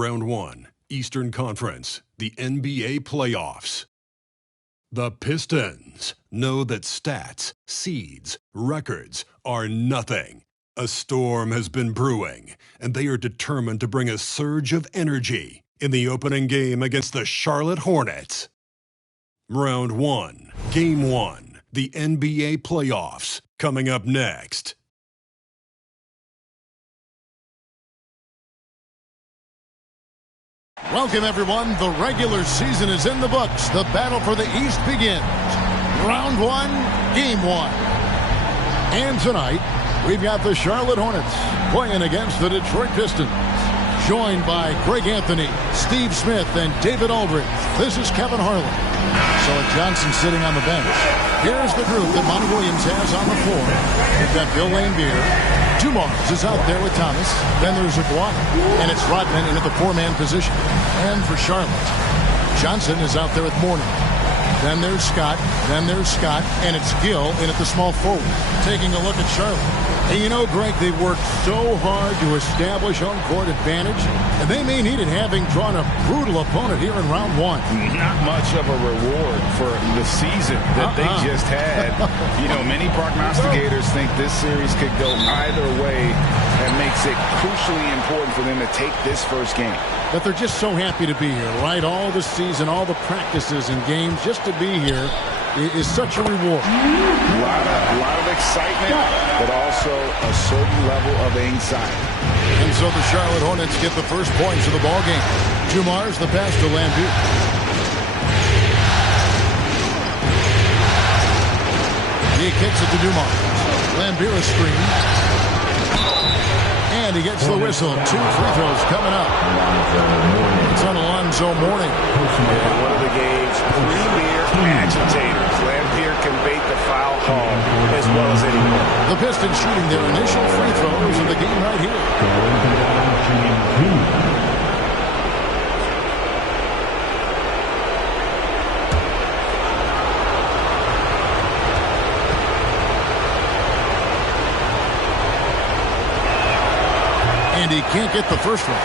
Round 1, Eastern Conference, the NBA playoffs. The Pistons know that stats, seeds, records are nothing. A storm has been brewing, and they are determined to bring a surge of energy in the opening game against the Charlotte Hornets. Round 1, Game 1, the NBA playoffs, coming up next. Welcome, everyone. The regular season is in the books. The battle for the East begins. Round 1, Game 1. And tonight, we've got the Charlotte Hornets playing against the Detroit Pistons. Joined by Greg Anthony, Steve Smith, and David Aldridge. This is Kevin Harlan. So Johnson sitting on the bench. Here's the group that Monty Williams has on the floor. We've got Bill Laimbeer. Dumars is out there with Thomas. Then there's Aguirre. And it's Rodman in at the four-man position. And for Charlotte, Johnson is out there with Mourning. Then there's Scott. Then there's Scott. And it's Gill in at the small forward. Taking a look at Charlotte. And you know, Greg, they worked so hard to establish home court advantage, and they may need it, having drawn a brutal opponent here in round 1. Not much of a reward for the season that they just had. You know, many prognosticators think this series could go either way. That makes it crucially important for them to take this first game. But they're just so happy to be here, right? All the season, all the practices and games, just to be here is such a reward. A lot of excitement, but also a certain level of anxiety. And so the Charlotte Hornets get the first points of the ball game. Dumars the pass to Laimbeer. He kicks it to Dumars. Laimbeer a screen. And he gets the whistle. 2 free throws coming up. It's on Alonzo Mourning. And one of the game's premier agitators. Laimbeer can bait the foul call as well as anyone. The Pistons shooting their initial free throws in the game right here. And he can't get the first one.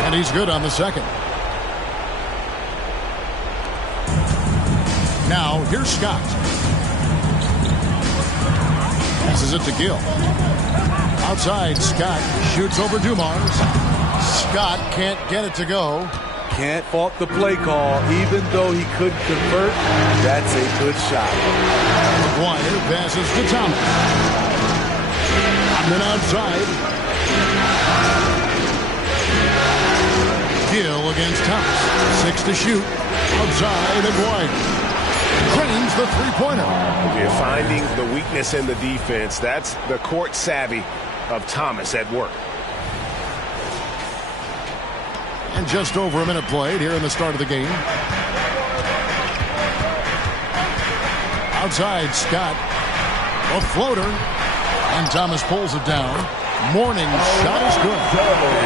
And he's good on the second. Now, here's Scott. Passes it to Gill. Outside, Scott shoots over Dumars. Scott can't get it to go. Can't fault the play call, even though he couldn't convert. That's a good shot. Aguirre passes to Thomas. And then outside. Gill against Thomas. 6 to shoot. Outside, Aguirre. Drains the three-pointer. You're finding the weakness in the defense. That's the court savvy of Thomas at work. And just over a minute played here in the start of the game. Outside, Scott. A floater. And Thomas pulls it down. Mourning's shot is good.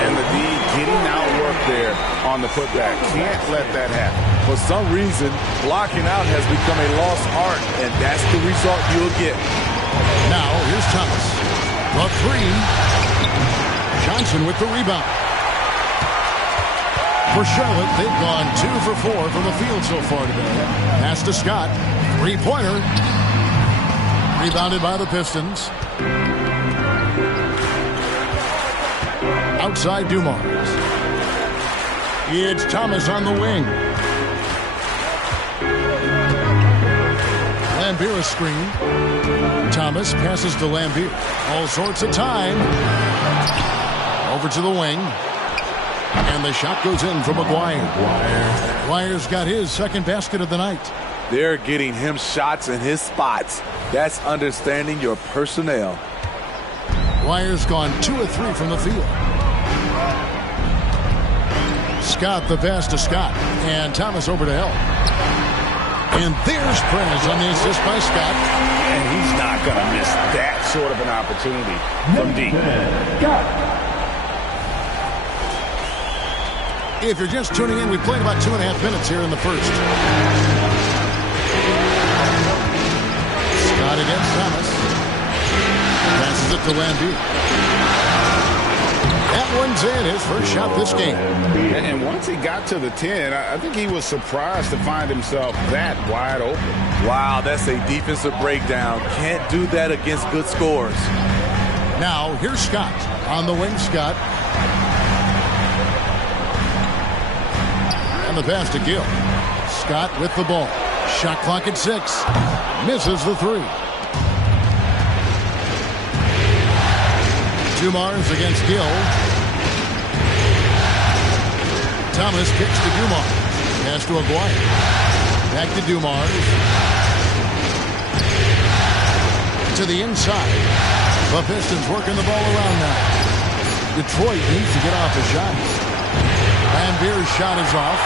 And the D getting outwork there on the putback. Can't let that happen. For some reason, blocking out has become a lost art, and that's the result you'll get. Now, here's Thomas. The three. Johnson with the rebound. For Charlotte, they've gone 2 for 4 from the field so far today. Pass to Scott. Three-pointer. Rebounded by the Pistons. Outside Dumars. It's Thomas on the wing. Laimbeer a screen. Thomas passes to Laimbeer. All sorts of time. Over to the wing. And the shot goes in from Aguirre. Aguirre's got his second basket of the night. They're getting him shots in his spots. That's understanding your personnel. Aguirre's gone 2 of 3 from the field. Scott the pass to Scott. And Thomas over to help. And there's Prez on the assist by Scott. And he's not going to miss that sort of an opportunity from deep. If you're just tuning in, we played about 2.5 minutes here in the first. Scott against Thomas. Passes it to Lambeer. That one's in, his first shot this game. And once he got to the 10, I think he was surprised to find himself that wide open. Wow, that's a defensive breakdown. Can't do that against good scores. Now, here's Scott. On the wing, Scott. And the pass to Gill. Scott with the ball. Shot clock at 6. Misses the 3. Dumars against Gill. Thomas kicks to Dumars. Pass to Aguirre. Back to Dumars. To the inside. The Pistons working the ball around now. Detroit needs to get off a shot. Lambeer's shot is off.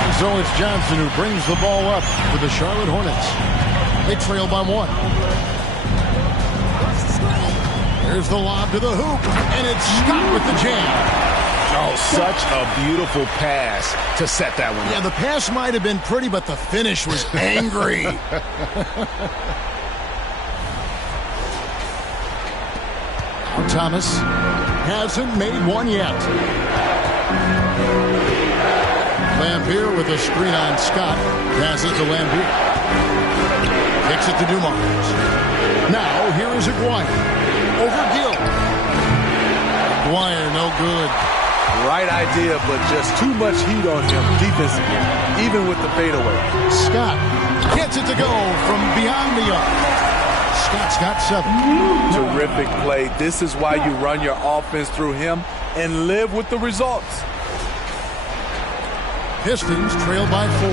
And so it's Johnson who brings the ball up for the Charlotte Hornets. They trail by 1. There's the lob to the hoop, and it's Scott with the jam. Oh, such a beautiful pass to set that one up. Yeah, the pass might have been pretty, but the finish was angry. Thomas hasn't made one yet. Lambeer with a screen on Scott. Passes to Lambeer. Kicks it to Dumars. Now, here is Aguirre. Over Gill. Aguirre, no good. Right idea, but just too much heat on him defensively, even with the fadeaway. Scott gets it to go from beyond the arc. Scott's got 7. Terrific play. This is why you run your offense through him and live with the results. Pistons trail by 4.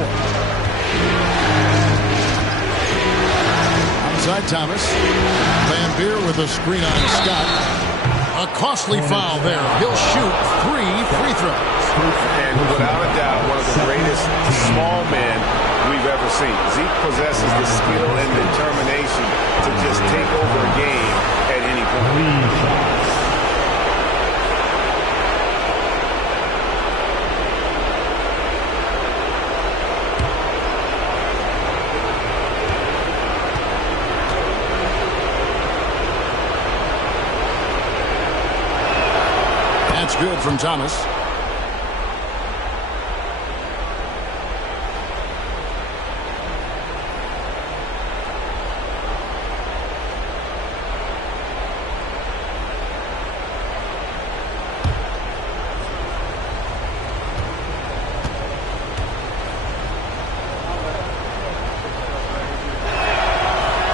Outside Thomas. Lambeer with a screen on Scott. A costly foul there. He'll shoot 3 free throws. And without a doubt, one of the greatest small men we've ever seen. Zeke possesses the skill and determination to just take over a game at any point. Good from Thomas.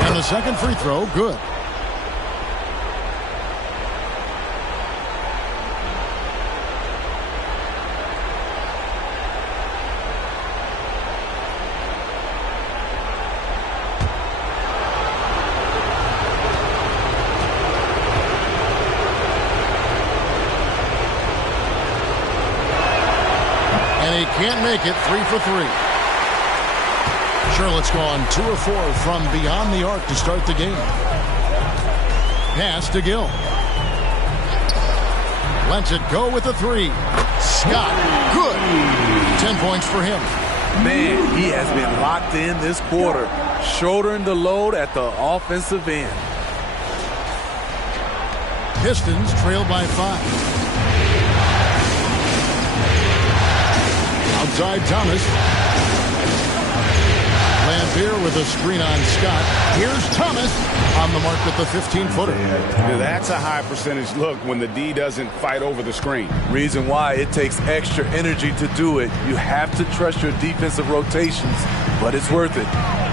And the second free throw, good. Can't make it. 3 for 3. Charlotte's gone 2 of 4 from beyond the arc to start the game. Pass to Gill. Lets it go with a 3. Scott, good. 10 points for him. Man, he has been locked in this quarter, shouldering the load at the offensive end. Pistons trail by 5. Outside Thomas. Lambeer with a screen on Scott. Here's Thomas on the mark with the 15-footer. That's a high percentage look when the D doesn't fight over the screen. Reason why it takes extra energy to do it. You have to trust your defensive rotations, but it's worth it.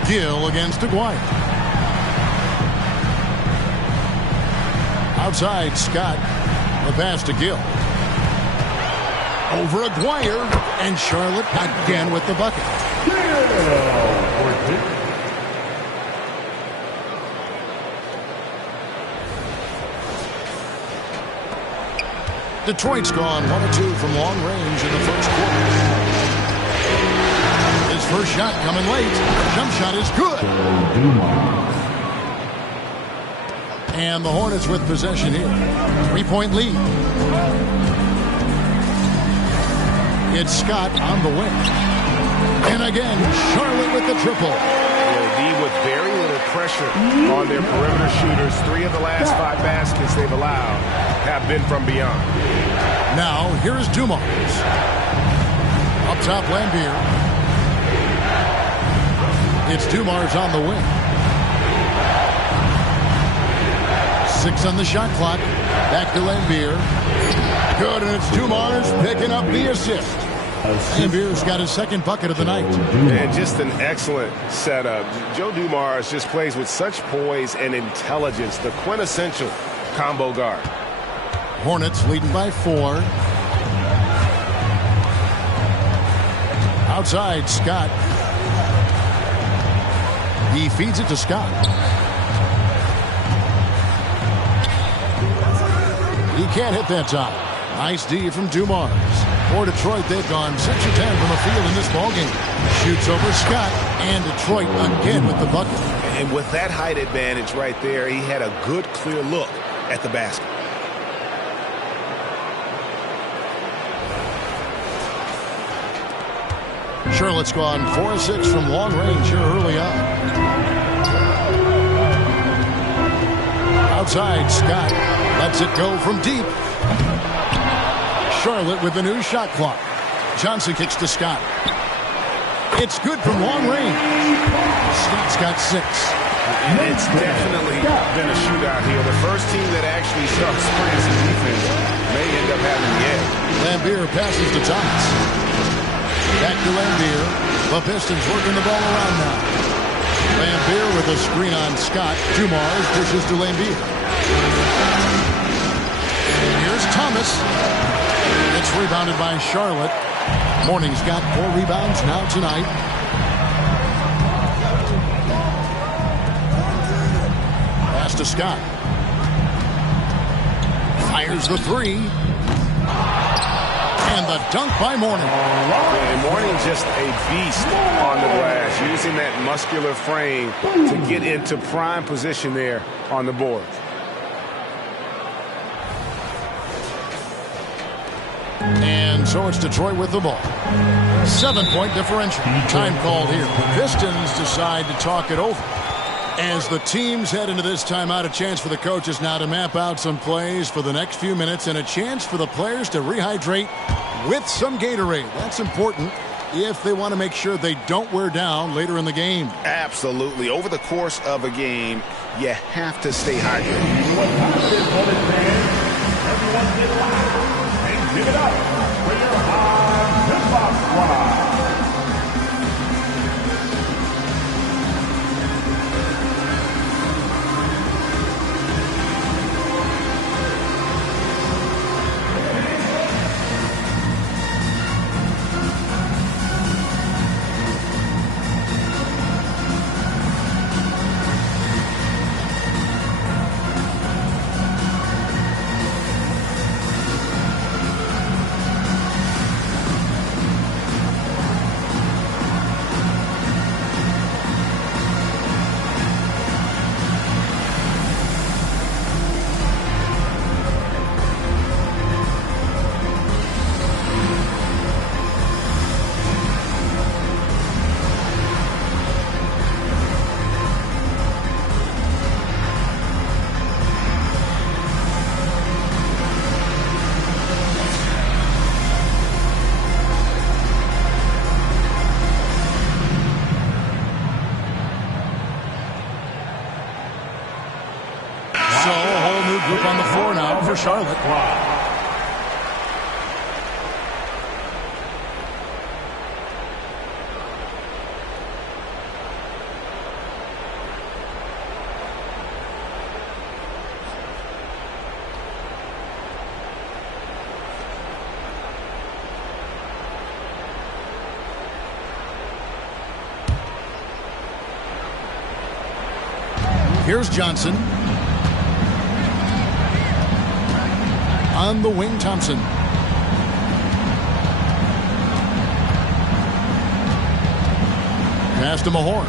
Gill against Aguirre. Outside Scott. The pass to Gill. Over Aguirre, and Charlotte again with the bucket. Detroit's gone 1 of 2 from long range in the first quarter. This shot coming late. Jump shot is good. And the Hornets with possession here. 3-point lead. It's Scott on the wing. And again, Charlotte with the triple. With very little pressure on their perimeter shooters. 3 of the last 5 baskets they've allowed have been from beyond. Now, here is Dumars. Up top, Lambier. It's Dumars on the wing. 6 on the shot clock. Back to Lambier. Good, and it's Dumars picking up the assist. Lambier's got his second bucket of the night. And just an excellent setup. Joe Dumars just plays with such poise and intelligence. The quintessential combo guard. Hornets leading by 4. Outside, Scott. He feeds it to Scott. He can't hit that time. Nice D from Dumars. For Detroit, they've gone 6 or 10 from the field in this ballgame. Shoots over Scott, and Detroit again with the bucket. And with that height advantage right there, he had a good, clear look at the basket. Charlotte's gone 4-6 from long range here early on. Outside, Scott lets it go from deep. Charlotte with the new shot clock. Johnson kicks to Scott. It's good from long range. Scott's got 6. And it's definitely been a shootout here. The first team that actually starts playing some defense may end up having the edge. Lambier passes to Thomas. Back to Lambier. The Pistons working the ball around now. Lambier with a screen on Scott. Dumars pushes to Lambier. Here's Thomas. It's rebounded by Charlotte. Morning's got 4 rebounds now tonight. Pass to Scott. Fires the 3. And the dunk by Morning. And Morning just a beast on the glass, using that muscular frame to get into prime position there on the board. And so it's Detroit with the ball. 7-point differential. Time called here. The Pistons decide to talk it over. As the teams head into this timeout, a chance for the coaches now to map out some plays for the next few minutes and a chance for the players to rehydrate with some Gatorade. That's important if they want to make sure they don't wear down later in the game. Absolutely. Over the course of a game, you have to stay hydrated. Everyone get loud and give it up for your high squad. Charlotte. Here's Johnson. On the wing, Thompson. Pass to Mahorn.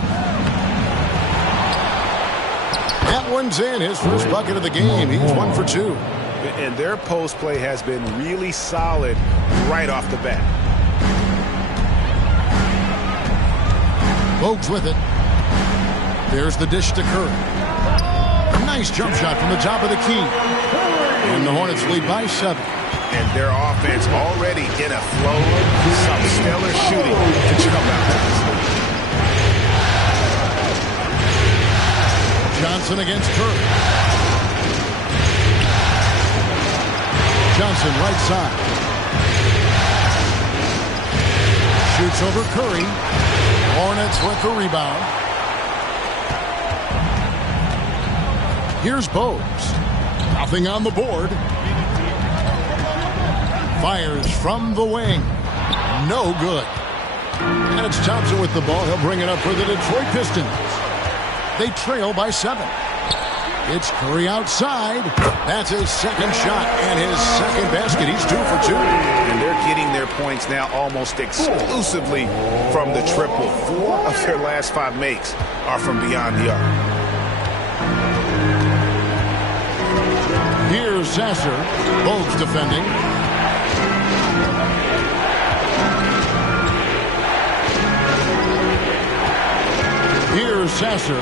That one's in. His first bucket of the game. He's 1 for 2. And their post play has been really solid right off the bat. Bogues with it. There's the dish to Curry. Nice jump shot from the top of the key. And the Hornets lead by 7. And their offense already in a flow. Some stellar shooting to jump out to this lead. Johnson against Curry. Johnson right side. Shoots over Curry. Hornets with the rebound. Here's Bogues. Nothing on the board. Fires from the wing. No good. And it's Thompson with the ball. He'll bring it up for the Detroit Pistons. They trail by 7. It's Curry outside. That's his second shot and his second basket. He's 2 for 2. And they're getting their points now almost exclusively from the triple. 4 of their last 5 makes are from beyond the arc. Here's Sasser. Bogues defending. Here's Sasser.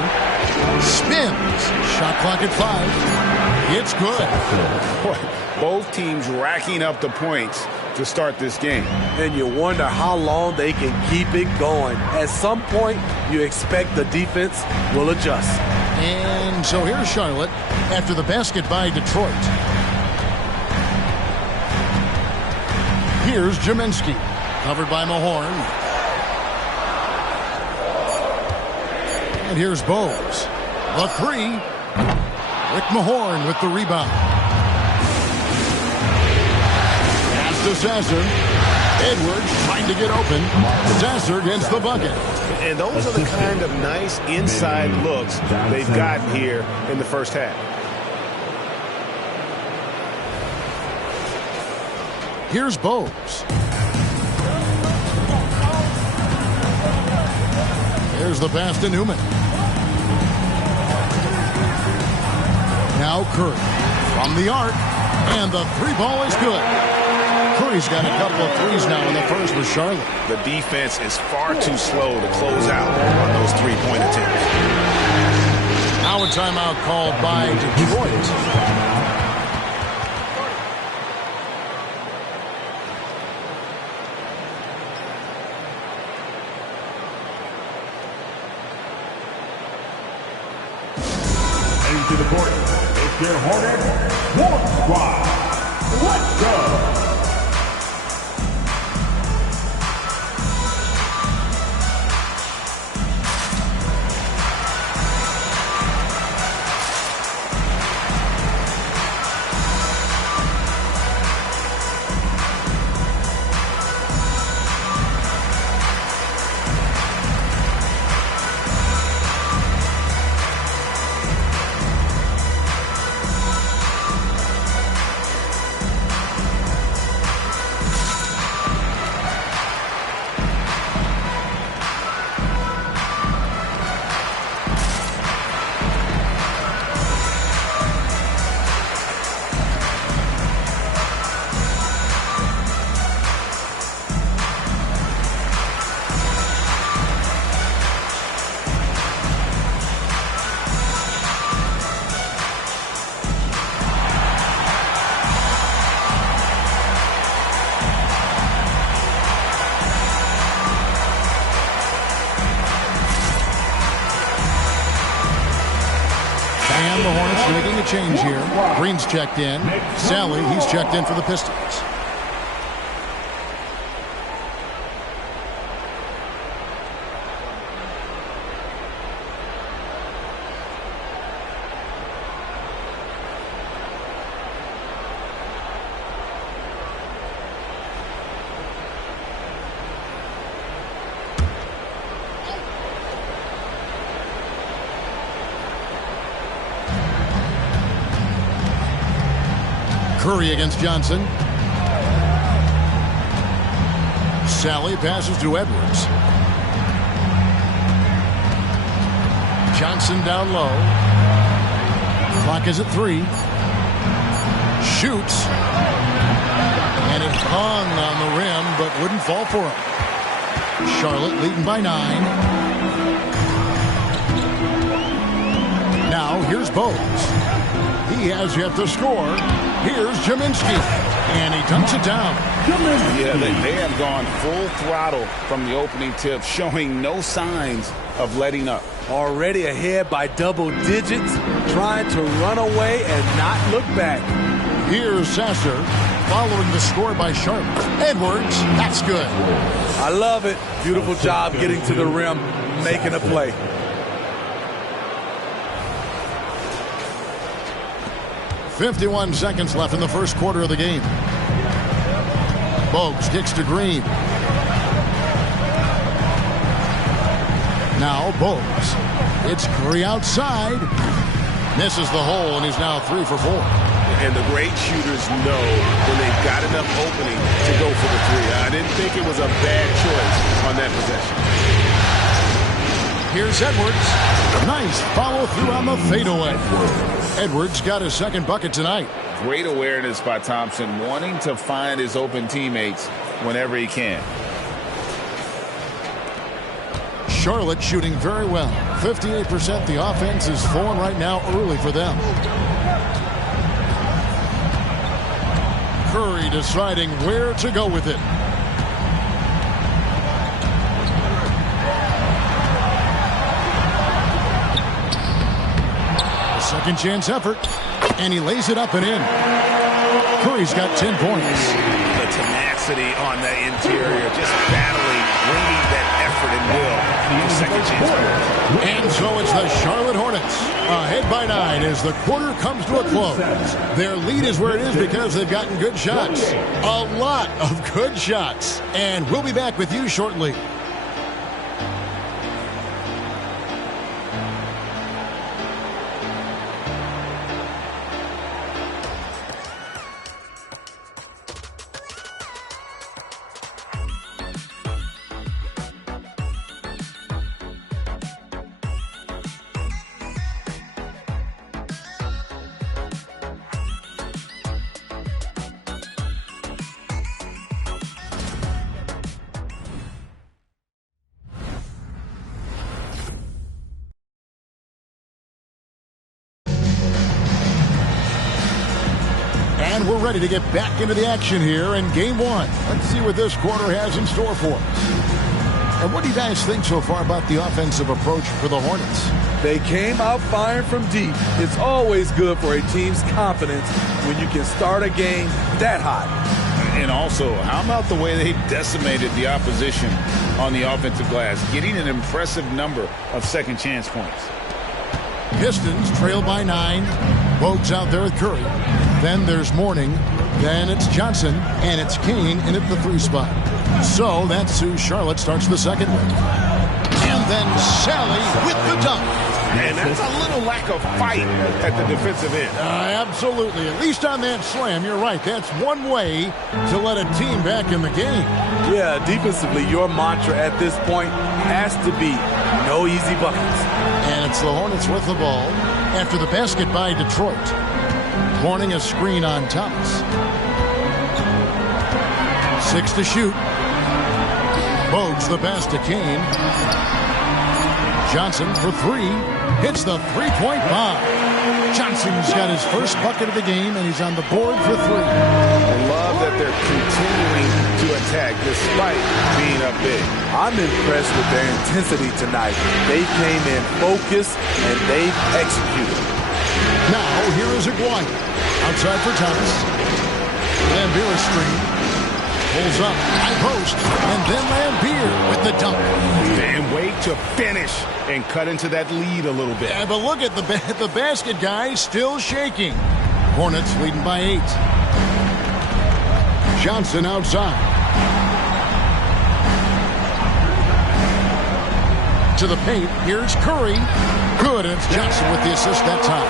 Spins. Shot clock at 5. It's good. Both teams racking up the points to start this game. And you wonder how long they can keep it going. At some point, you expect the defense will adjust. And so here's Charlotte after the basket by Detroit. Here's Jaminski. Covered by Mahorn. And here's Bogues. The 3. Rick Mahorn with the rebound. Pass to Sasser. Edwards trying to get open. Sasser gets the bucket. And those are the kind of nice inside looks they've gotten here in the first half. Here's Bogues. Here's the pass to Newman. Now Curry from the arc. And the 3 ball is good. Curry's got a couple of threes now in the first for Charlotte. The defense is far too slow to close out on those 3-point attempts. Now a timeout called by Detroit. Into the court, it's your Hornets Swarm Squad. Let's go! And the Hornets making a change here. Green's checked in. Sally, he's checked in for the Pistons. Curry against Johnson. Sally passes to Edwards. Johnson down low. Clock is at 3. Shoots. And it hung on the rim, but wouldn't fall for him. Charlotte leading by 9. Now here's Bowes. He has yet to score. Here's Jaminski. And he dunks it down. Yeah, they have gone full throttle from the opening tip, showing no signs of letting up. Already ahead by double digits, trying to run away and not look back. Here's Sasser following the score by Sharp. Edwards, that's good. I love it. Beautiful job getting to the rim, making a play. .51 seconds left in the first quarter of the game. Bogues kicks to Green. Now Bogues. It's Curry outside. Misses the hole, and he's now 3 for 4. And the great shooters know when they've got enough opening to go for the 3. I didn't think it was a bad choice on that possession. Here's Edwards. Nice follow through on the fadeaway. Edwards got his second bucket tonight. Great awareness by Thompson, wanting to find his open teammates whenever he can. Charlotte shooting very well. 58%. The offense is flowing right now early for them. Curry deciding where to go with it. Second chance effort, and he lays it up and in. Curry's got 10 points. The tenacity on the interior, just battling, bringing that effort and will. Second chance. And so it's the Charlotte Hornets ahead by 9 as the quarter comes to a close. Their lead is where it is because they've gotten good shots. A lot of good shots. And we'll be back with you shortly. And we're ready to get back into the action here in Game 1. Let's see what this quarter has in store for us. And what do you guys think so far about the offensive approach for the Hornets? They came out firing from deep. It's always good for a team's confidence when you can start a game that hot. And also, how about the way they decimated the opposition on the offensive glass, getting an impressive number of second chance points. Pistons trail by 9. Bogues out there with Curry. Then there's Mourning. Then it's Johnson. And it's Kane in at the 3 spot. So that's who Charlotte starts the second with. And then Sally with the dunk. And that's a little lack of fight at the defensive end. Absolutely. At least on that slam, you're right. That's one way to let a team back in the game. Yeah, defensively, your mantra at this point has to be no easy buckets. And it's the Hornets with the ball after the basket by Detroit. Warning a screen on Thomas. 6 to shoot. Bogues the pass to Kane. Johnson for 3. Hits the three-point bomb. Johnson's got his first bucket of the game, and he's on the board for 3. I love that they're continuing to attack despite being up big. I'm impressed with their intensity tonight. They came in focused, and they've executed. Now, here is Aguirre. Outside for Thomas. Lambeer screen. Pulls up, high post, and then Lambeer with the dunk. And wait to finish and cut into that lead a little bit. Yeah, but look at the basket guy still shaking. Hornets leading by 8. Johnson outside. To the paint, here's Curry. Good, and it's Johnson with the assist that time.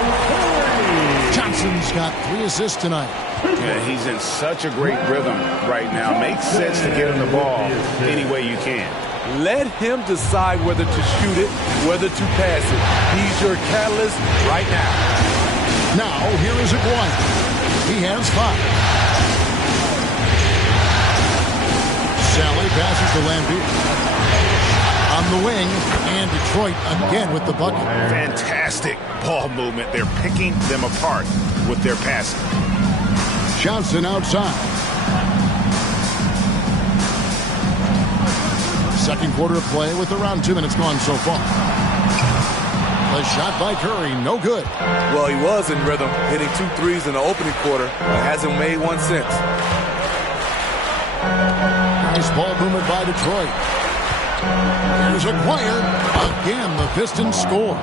Johnson's got 3 assists tonight. Yeah, he's in such a great rhythm right now. Makes sense to get him the ball any way you can. Let him decide whether to shoot it, whether to pass it. He's your catalyst right now. Now, here is Aguirre. He has 5. Sally passes to Lambier. On the wing, and Detroit again with the bucket. Fantastic ball movement. They're picking them apart with their passing. Johnson outside. Second quarter of play with around 2 minutes gone so far. A shot by Curry, no good. Well, he was in rhythm, hitting 2 threes in the opening quarter, but hasn't made one since. Nice ball movement by Detroit. Here's Aguirre. Again, the Pistons score.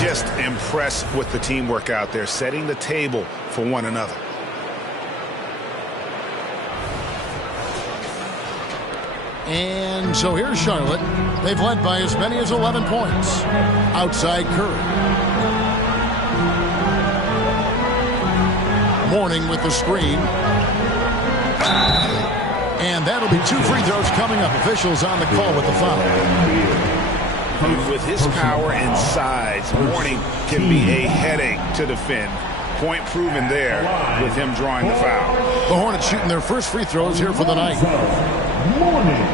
Just impressed with the teamwork out there, setting the table for one another. And so here's Charlotte. They've led by as many as 11 points. Outside Curry. Mourning with the screen. And that'll be 2 free throws coming up. Officials on the call with the foul. With his power and size, Mourning can be a headache to defend. Point proven there with him drawing the foul. The Hornets shooting their first free throws here for the night. Mourning.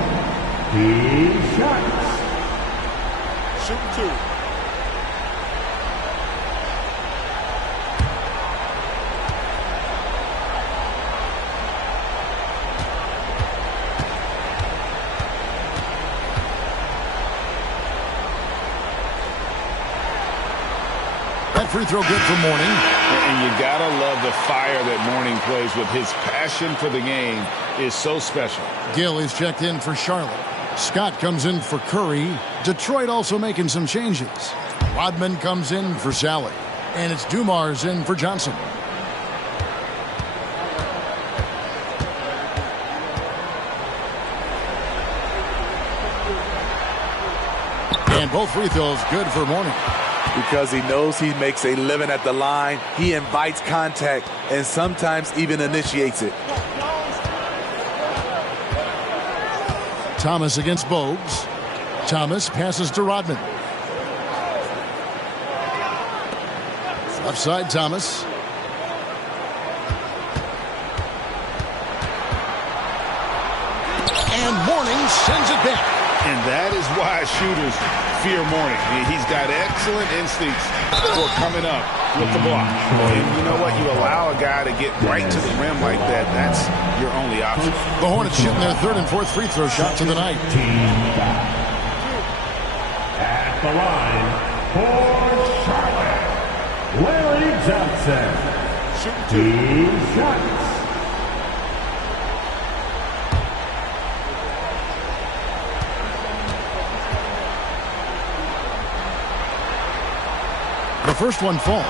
He shots. Shoot 2. That free throw good for Mourning. And you gotta love the fire that Mourning plays with. His passion for the game is so special. Gill is checked in for Charlotte. Scott comes in for Curry. Detroit also making some changes. Rodman comes in for Sally. And it's Dumars in for Johnson. And both free throws good for Mourning. Because he knows he makes a living at the line, he invites contact and sometimes even initiates it. Thomas against Bogues. Thomas passes to Rodman. Left side, Thomas. And Mourning sends it back. And that is why shooters fear Mourning. He's got excellent instincts for coming up with the block. And you know what? You allow a guy to get right to the rim like that, that's your only option. The Hornets shooting their 3rd and 4th free throw shots of the night. At the line for Charlotte, Larry Johnson. Shoot 2 shots. The first one falls.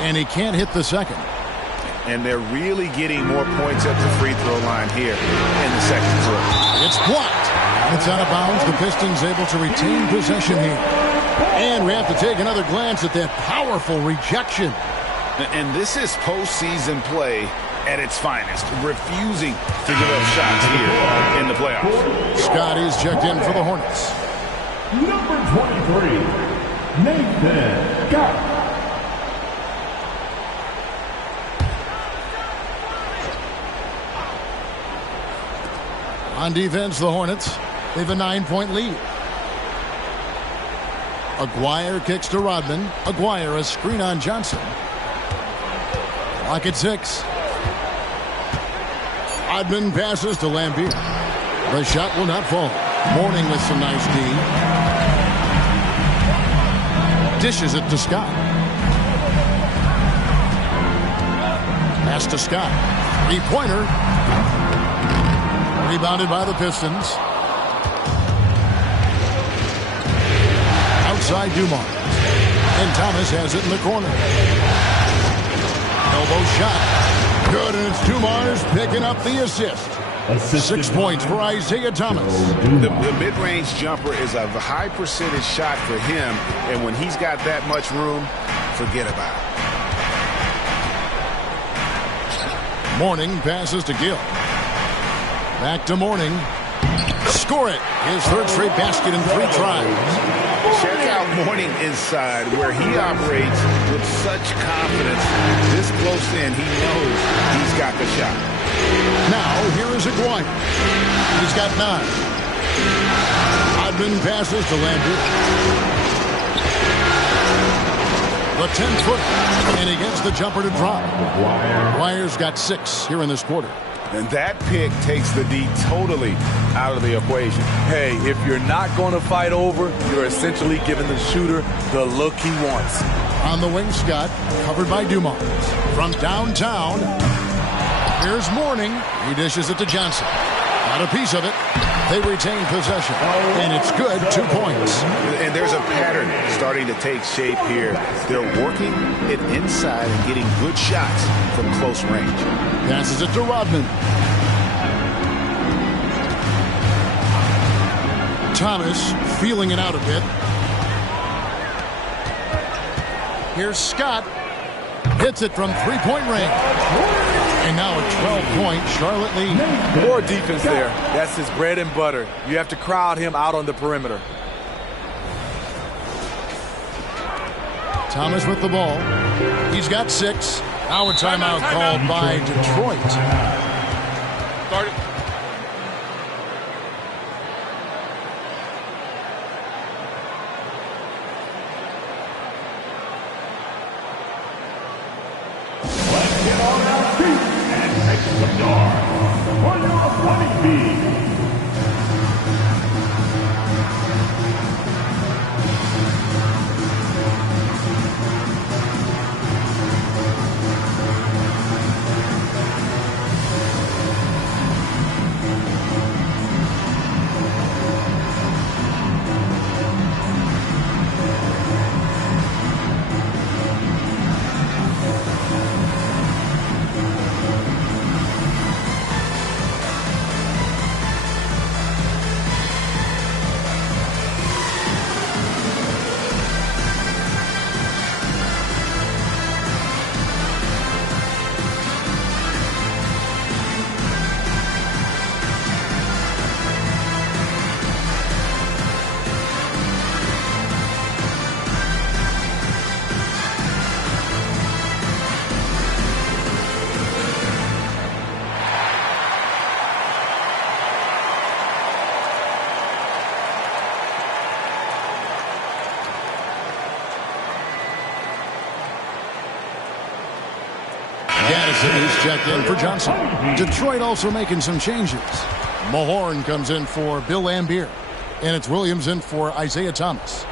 And he can't hit the second. And they're really getting more points at the free throw line here in the second quarter. It's blocked. It's out of bounds. The Pistons able to retain possession here. And we have to take another glance at that powerful rejection. And this is postseason play at its finest, refusing to give up shots here in the playoffs. Scott is checked in for the Hornets. Number 23, Nathan Scott. On defense, the Hornets, they have a 9-point lead. Aguirre kicks to Rodman. Aguirre, a screen on Johnson. Clock at 6. Rodman passes to Lambier. The shot will not fall. Mourning with some nice D. Dishes it to Scott. Pass to Scott. 3-pointer. Rebounded by the Pistons. Outside Dumars. And Thomas has it in the corner. Elbow shot. Good, and it's Dumars picking up the assist. 6 points for Isaiah Thomas. The mid-range jumper is a high percentage shot for him, and when he's got that much room, forget about it. Mourning passes to Gill. Back to Mourning. Score it. His third straight basket in 3 tries. Check out Mourning inside, where he operates with such confidence. This close in, he knows he's got the shot. Now, here is Aguirre. He's got 9. Odman passes to Landry. The 10-foot, and he gets the jumper to drop. Aguirre's got 6 here in this quarter. And that pick takes the D totally out of the equation. Hey, if you're not going to fight over, you're essentially giving the shooter the look he wants. On the wing, Scott, covered by Dumars. From downtown, here's Mourning. He dishes it to Johnson. Got a piece of it. They retain possession, and it's good. 2 points. And there's a pattern starting to take shape here. They're working it inside and getting good shots from close range. Passes it to Rodman. Thomas feeling it out a bit. Here's Scott. Hits it from 3-point range. And now a 12-point Charlotte lead. More defense there. That's his bread and butter. You have to crowd him out on the perimeter. Thomas with the ball. He's got 6. Now a timeout called by Detroit. Start it. Let's get on our feet and make some noise for your Bunny Bee. Gaddison is checked in for Johnson. Detroit also making some changes. Mahorn comes in for Bill Laimbeer. And it's Williams in for Isaiah Thomas.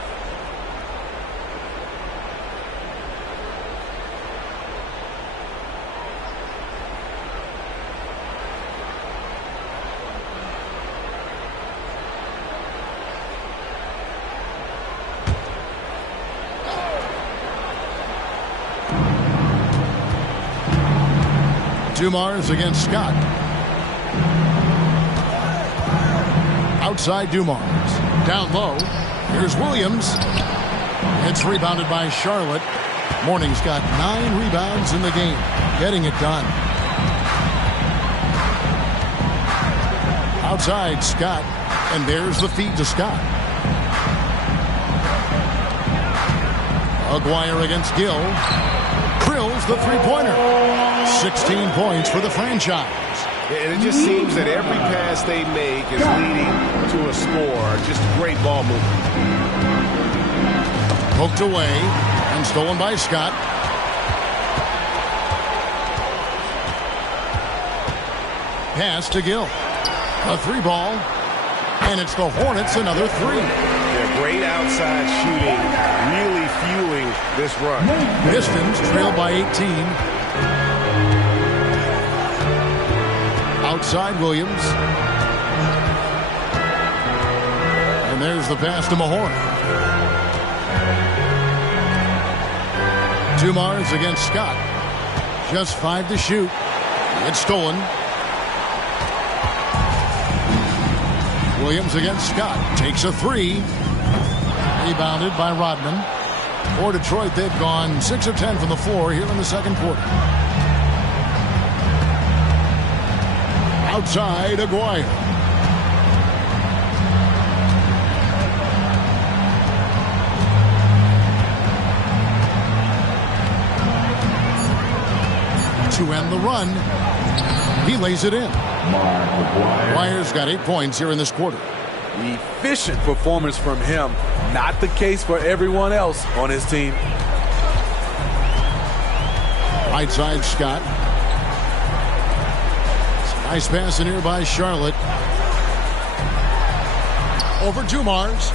Dumars against Scott. Outside Dumars. Down low. Here's Williams. It's rebounded by Charlotte. Mourning's got 9 rebounds in the game. Getting it done. Outside Scott. And there's the feed to Scott. Aguirre against Gill. Drills the three-pointer. 16 points for the franchise. And it just seems that every pass they make is leading to a score. Just great ball movement. Poked away and stolen by Scott. Pass to Gill. A 3-ball. And it's the Hornets another 3. They're great outside shooting, really fueling this run. Pistons trail by 18. Outside Williams. And there's the pass to Mahorn. Dumars against Scott. Just 5 to shoot. It's stolen. Williams against Scott. Takes a three. Rebounded by Rodman. For Detroit, they've gone 6 of 10 from the floor here in the second quarter. Outside, Aguirre. To end the run, he lays it in. Aguirre's got 8 points here in this quarter. Efficient performance from him. Not the case for everyone else on his team. Right side, Scott. Nice pass in here by Charlotte. Over Dumars.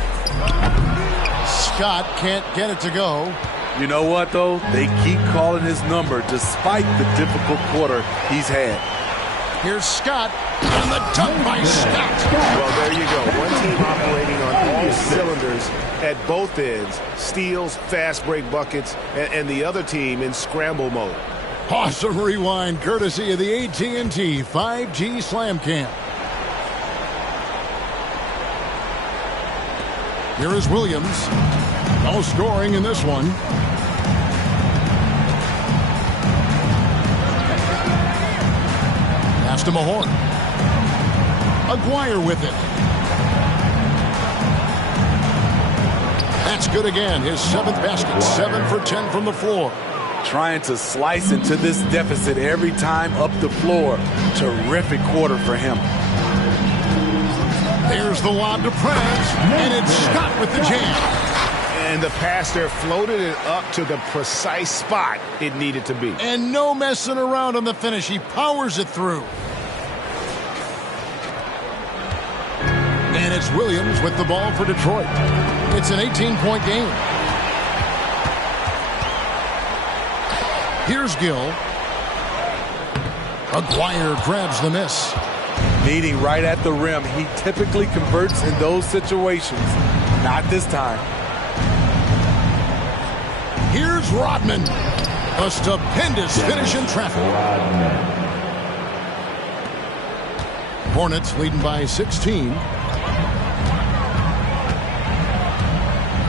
Scott can't get it to go. You know what, though? They keep calling his number despite the difficult quarter he's had. Here's Scott, and the dunk by Scott. Well, there you go. One team operating on all cylinders at both ends. Steals, fast break buckets, and the other team in scramble mode. Awesome rewind, courtesy of the AT&T 5G Slam Cam. Here is Williams. No scoring in this one. Pass to Mahorn. Aguirre with it. That's good again. His 7th basket. 7 for 10 from the floor. Trying to slice into this deficit every time up the floor. Terrific quarter for him. There's the lob to Prez, and it's Scott with the jam. And the pass there floated it up to the precise spot it needed to be. And no messing around on the finish. He powers it through. And it's Williams with the ball for Detroit. It's an 18-point game. Here's Gill. Aguirre grabs the miss. Meeting right at the rim. He typically converts in those situations. Not this time. Here's Rodman. A stupendous finish in traffic. Hornets leading by 16.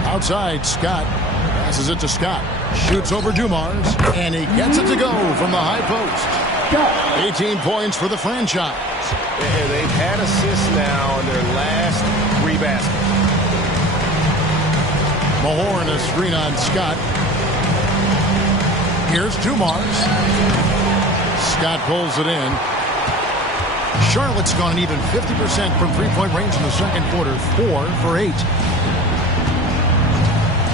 Outside, Scott. Passes it to Scott. Shoots over Dumars. And he gets it to go from the high post. 18 points for the franchise. And they've had assists now in their last 3 baskets. Mahorn a screen on Scott. Here's Dumars. Scott pulls it in. Charlotte's gone an even 50% from three-point range in the second quarter. 4 for 8.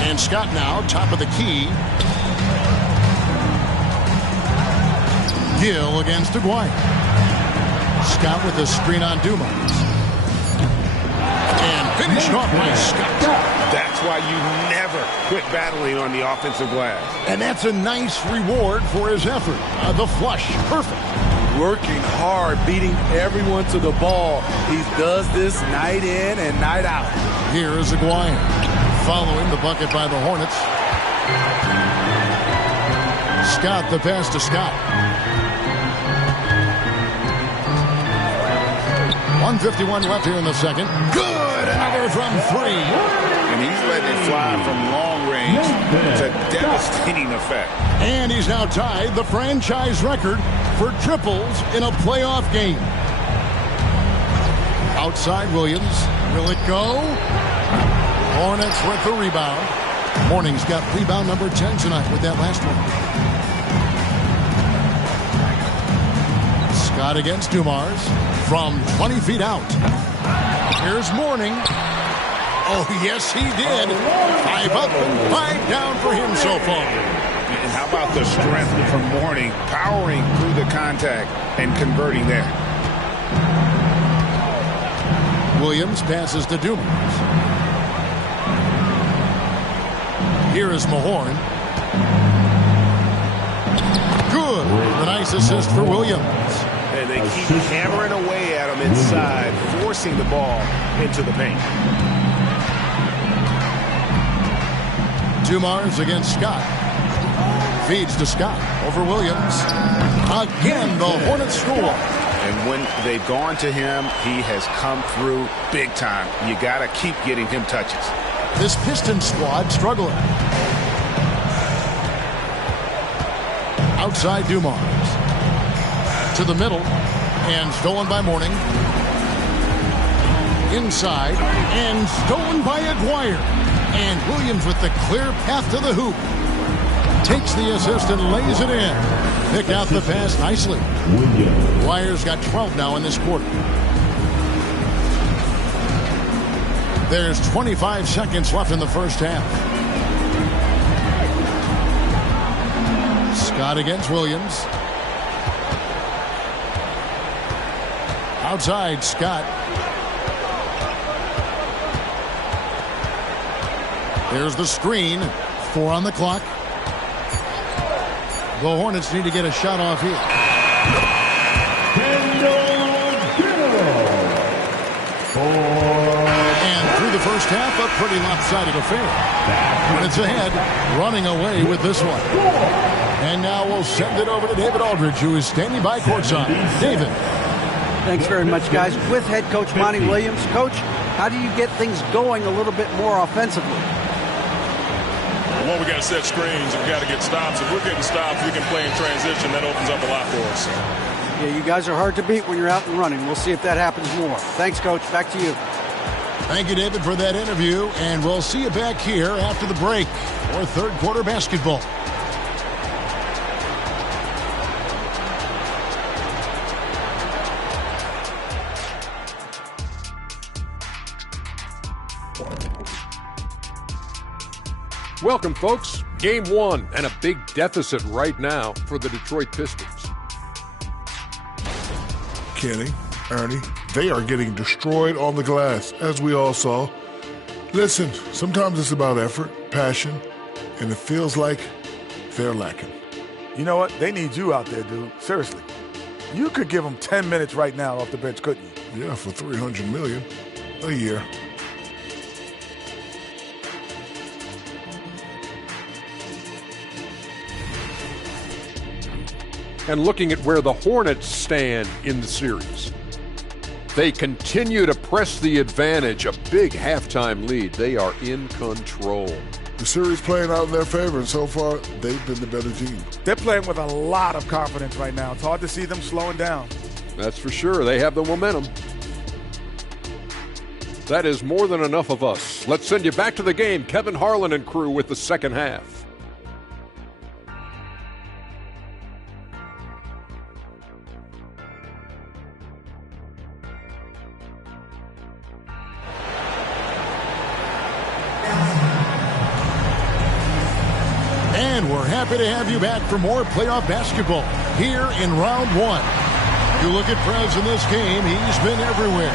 And Scott now, top of the key. Gill against Aguirre. Scott with a screen on Dumars. And finished off by Scott. That's why you never quit battling on the offensive glass. And that's a nice reward for his effort. The flush, perfect. Working hard, beating everyone to the ball. He does this night in and night out. Here is Aguirre. Following the bucket by the Hornets. Scott, the pass to Scott. 1:51 left here in the second. Good! Another from 3. And he's letting it fly from long range to devastating effect. And he's now tied the franchise record for triples in a playoff game. Outside Williams. Will it go? Hornets with the rebound. Morning's got rebound number 10 tonight with that last one. Scott against Dumars from 20 feet out. Here's Morning. Oh, yes, he did. 5 up and 5 down for him so far. And how about the strength from Morning, powering through the contact and converting there. Williams passes to Dumars. Here is Mahorn. Good. A nice assist for Williams. And they keep hammering away at him inside, forcing the ball into the paint. Dumars against Scott. Feeds to Scott over Williams. Again, the Hornets score. And when they've gone to him, he has come through big time. You got to keep getting him touches. This Pistons squad struggling. Outside Dumars. To the middle. And stolen by Mourning. Inside. And stolen by Aguirre. And Williams with the clear path to the hoop. Takes the assist and lays it in. Picked out the pass nicely. Aguirre's got 12 now in this quarter. There's 25 seconds left in the first half. Scott against Williams. Outside, Scott. There's the screen. 4 on the clock. The Hornets need to get a shot off here. And through the first half, a pretty lopsided affair. Hornets ahead, running away with this one. And now we'll send it over to David Aldridge, who is standing by courtside. David. Thanks very much, guys. With head coach Monty Williams. Coach, how do you get things going a little bit more offensively? Well, we got to set screens and we got to get stops. If we're getting stops, we can play in transition. That opens up a lot for us. Yeah, you guys are hard to beat when you're out and running. We'll see if that happens more. Thanks, Coach. Back to you. Thank you, David, for that interview. And we'll see you back here after the break for third quarter basketball. Welcome, folks. Game 1 and a big deficit right now for the Detroit Pistons. Kenny, Ernie, they are getting destroyed on the glass, as we all saw. Listen, sometimes it's about effort, passion, and it feels like they're lacking. You know what? They need you out there, dude. Seriously. You could give them 10 minutes right now off the bench, couldn't you? Yeah, for $300 million a year. And looking at where the Hornets stand in the series, they continue to press the advantage, a big halftime lead. They are in control. The series playing out in their favor, and so far, they've been the better team. They're playing with a lot of confidence right now. It's hard to see them slowing down. That's for sure. They have the momentum. That is more than enough of us. Let's send you back to the game. Kevin Harlan and crew with the second half. And we're happy to have you back for more playoff basketball here in round 1. You look at Prez in this game, he's been everywhere.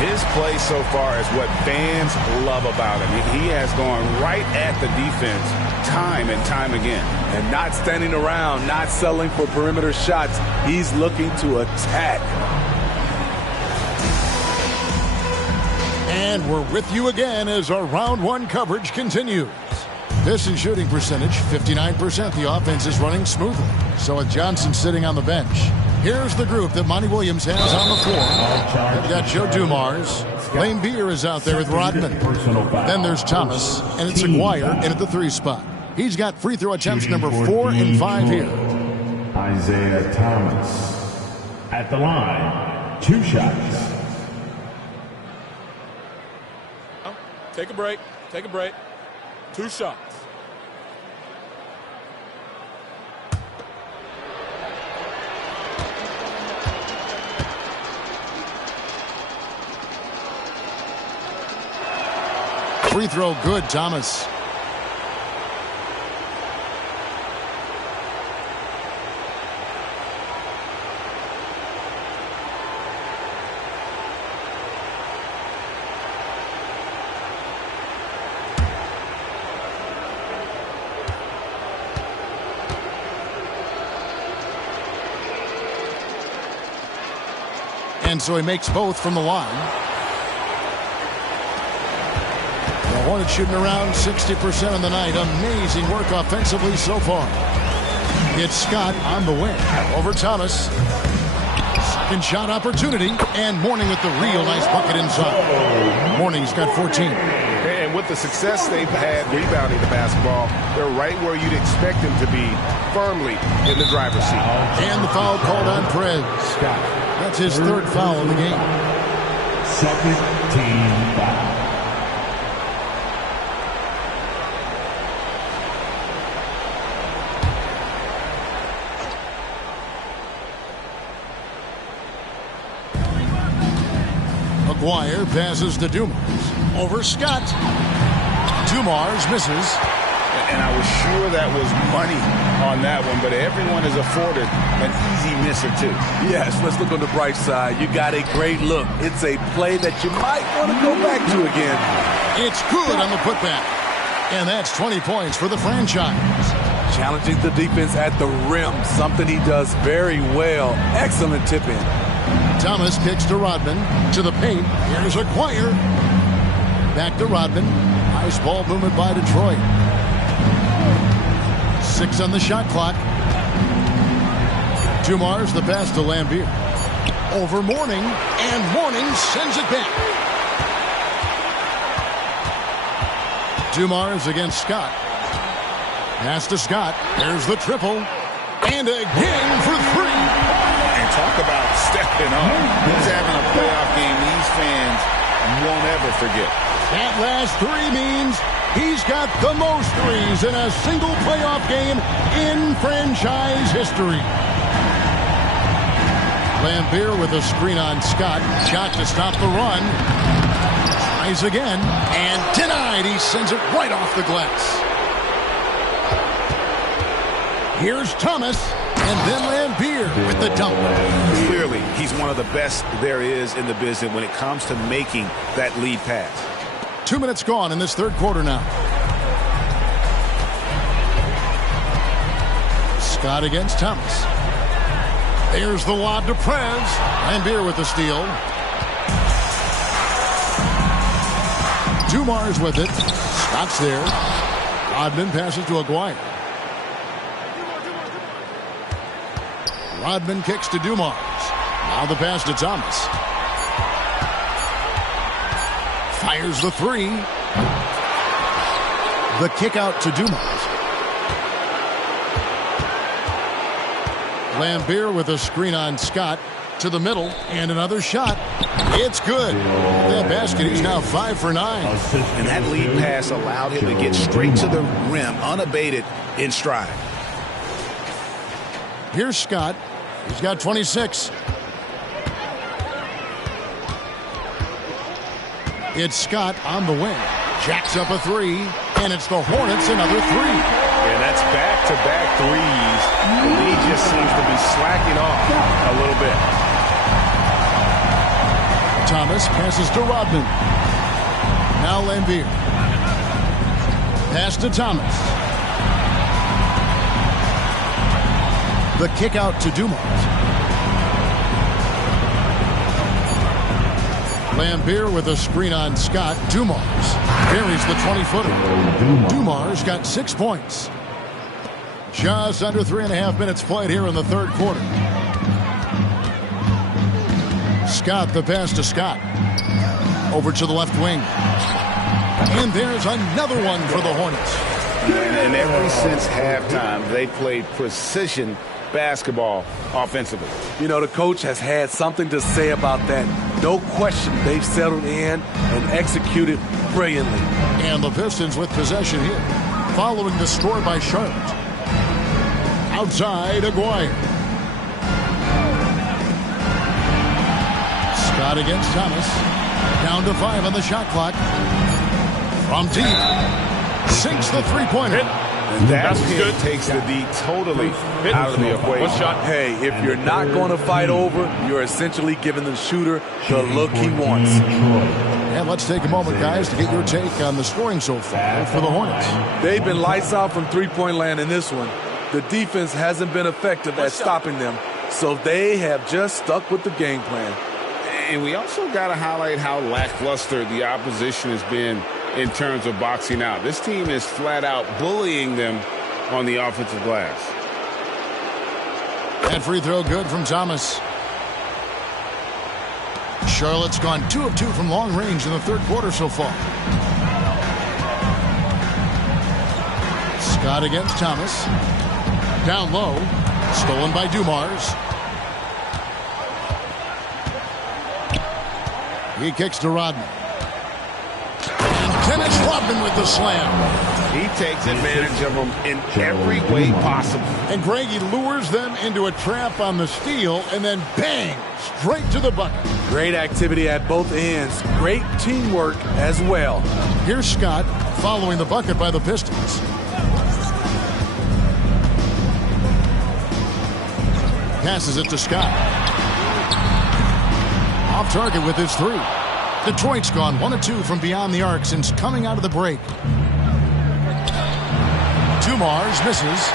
His play so far is what fans love about him. He has gone right at the defense time and time again. And not standing around, not settling for perimeter shots. He's looking to attack. And we're with you again as our round 1 coverage continues. This is shooting percentage, 59%. The offense is running smoothly. So with Johnson sitting on the bench, here's the group that Monty Williams has on the floor. They've got Joe Dumars. Lane Beer is out there with Rodman. Then there's Thomas, and it's Aguirre in at the 3 spot. He's got free throw attempts number 4 and 5 here. Isaiah Thomas at the line, 2 shots. Take a break. Take a break. 2 shots. Free throw good, Thomas. And so he makes both from the line. The Hornets shooting around 60% on the night. Amazing work offensively so far. It's Scott on the wing over Thomas. Second shot opportunity, and Mourning with the real nice bucket inside. Mourning's got 14. And with the success they've had rebounding the basketball, they're right where you'd expect them to be, firmly in the driver's seat. And the foul called on Perez. That's his third foul of the game. Second team foul. Maguire passes to Dumars. Over Scott. Dumars misses. And I was sure that was money on that one, but everyone is afforded an easy misser too. Yes, let's look on the bright side. You got a great look. It's a play that you might want to go back to again. It's good on the putback. And that's 20 points for the franchise. Challenging the defense at the rim, something he does very well. Excellent tip in. Thomas kicks to Rodman, to the paint. Here's Aguirre. Back to Rodman. Nice ball movement by Detroit. 6 on the shot clock. Dumars the pass to Lambier. Over Mourning, and Mourning sends it back. Dumars against Scott. Pass to Scott. There's the triple. And again for 3. And talk about stepping up. He's having a playoff game these fans won't ever forget. That last 3 means he's got the most threes in a single playoff game in franchise history. Lambier with a screen on Scott. Shot to stop the run. Tries again. And denied. He sends it right off the glass. Here's Thomas. And then Lambier with the dunk. Clearly, he's one of the best there is in the business when it comes to making that lead pass. 2 minutes gone in this third quarter now. Scott against Thomas. There's the lob to Perez. Lambier with the steal. Dumars with it. Scott's there. Rodman passes to Aguirre. Rodman kicks to Dumars. Now the pass to Thomas. Fires the 3. The kick out to Dumars. Lambier with a screen on Scott to the middle, and another shot. It's good. That basket, he's now 5 for 9. And that lead pass allowed him to get straight to the rim, unabated in stride. Here's Scott. He's got 26. It's Scott on the wing. Jacks up a 3, and it's the Hornets another 3. And that's back-to-back threes. The lead just seems to be slacking off a little bit. Thomas passes to Rodman. Now Lambier. Pass to Thomas. The kick out to Dumars. Lambier with a screen on Scott. Dumars buries the 20-footer. Dumars got 6 points. Just under 3.5 minutes played here in the third quarter. Scott the pass to Scott. Over to the left wing. And there's another one for the Hornets. And ever since halftime, they played precision basketball offensively. You know, the coach has had something to say about that. No question, they've settled in and executed brilliantly. And the Pistons with possession here, following the score by Charlotte. Outside, Aguirre. Scott against Thomas. Down to 5 on the shot clock. From deep. Sinks the three-pointer. And that hit takes the D totally out of the equation. Hey, if you're not going to fight over, you're essentially giving the shooter the look he wants. And let's take a moment, guys, to get your take on the scoring so far for the Hornets. They've been lights out from three-point land in this one. The defense hasn't been effective at stopping them, so they have just stuck with the game plan. And we also got to highlight how lackluster the opposition has been in terms of boxing out. This team is flat out bullying them on the offensive glass. That free throw good from Thomas. Charlotte's gone 2 of 2 from long range in the third quarter so far. Scott against Thomas. Down low. Stolen by Dumars. He kicks to Rodman. And Dennis Rodman with the slam. He takes advantage of them in every way possible. And Greg, he lures them into a trap on the steal, and then bang, straight to the bucket. Great activity at both ends. Great teamwork as well. Here's Scott following the bucket by the Pistons. Passes it to Scott. Off target with his 3. Detroit's gone 1 of 2 from beyond the arc since coming out of the break. Dumars misses.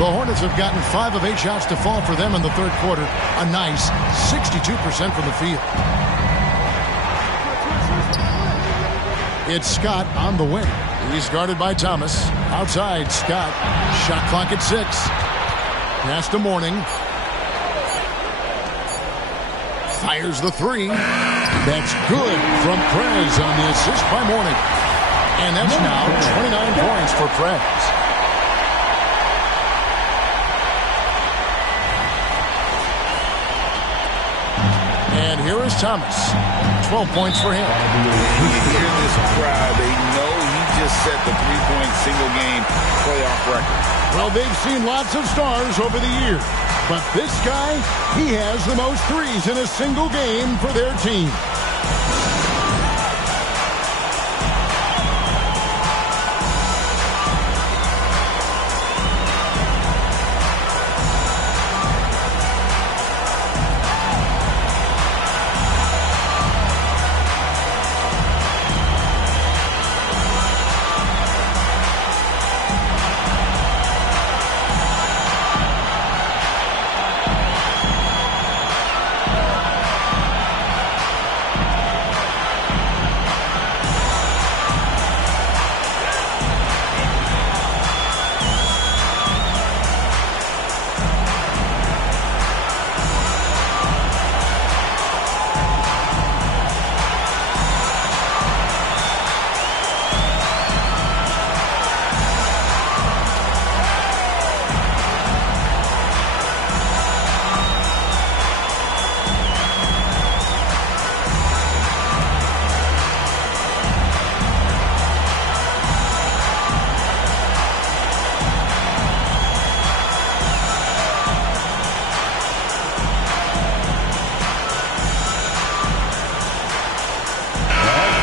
The Hornets have gotten 5 of 8 shots to fall for them in the third quarter. A nice 62% from the field. It's Scott on the wing. He's guarded by Thomas. Outside, Scott. Shot clock at 6. Pass to Mourning. Fires the 3. That's good from Prez on the assist by Mourning. And that's now 29 points for Prez. And here is Thomas. 12 points for him. You hear this crowd. They know he just set the three-point single-game playoff record. Well, they've seen lots of stars over the years. But this guy, he has the most threes in a single game for their team.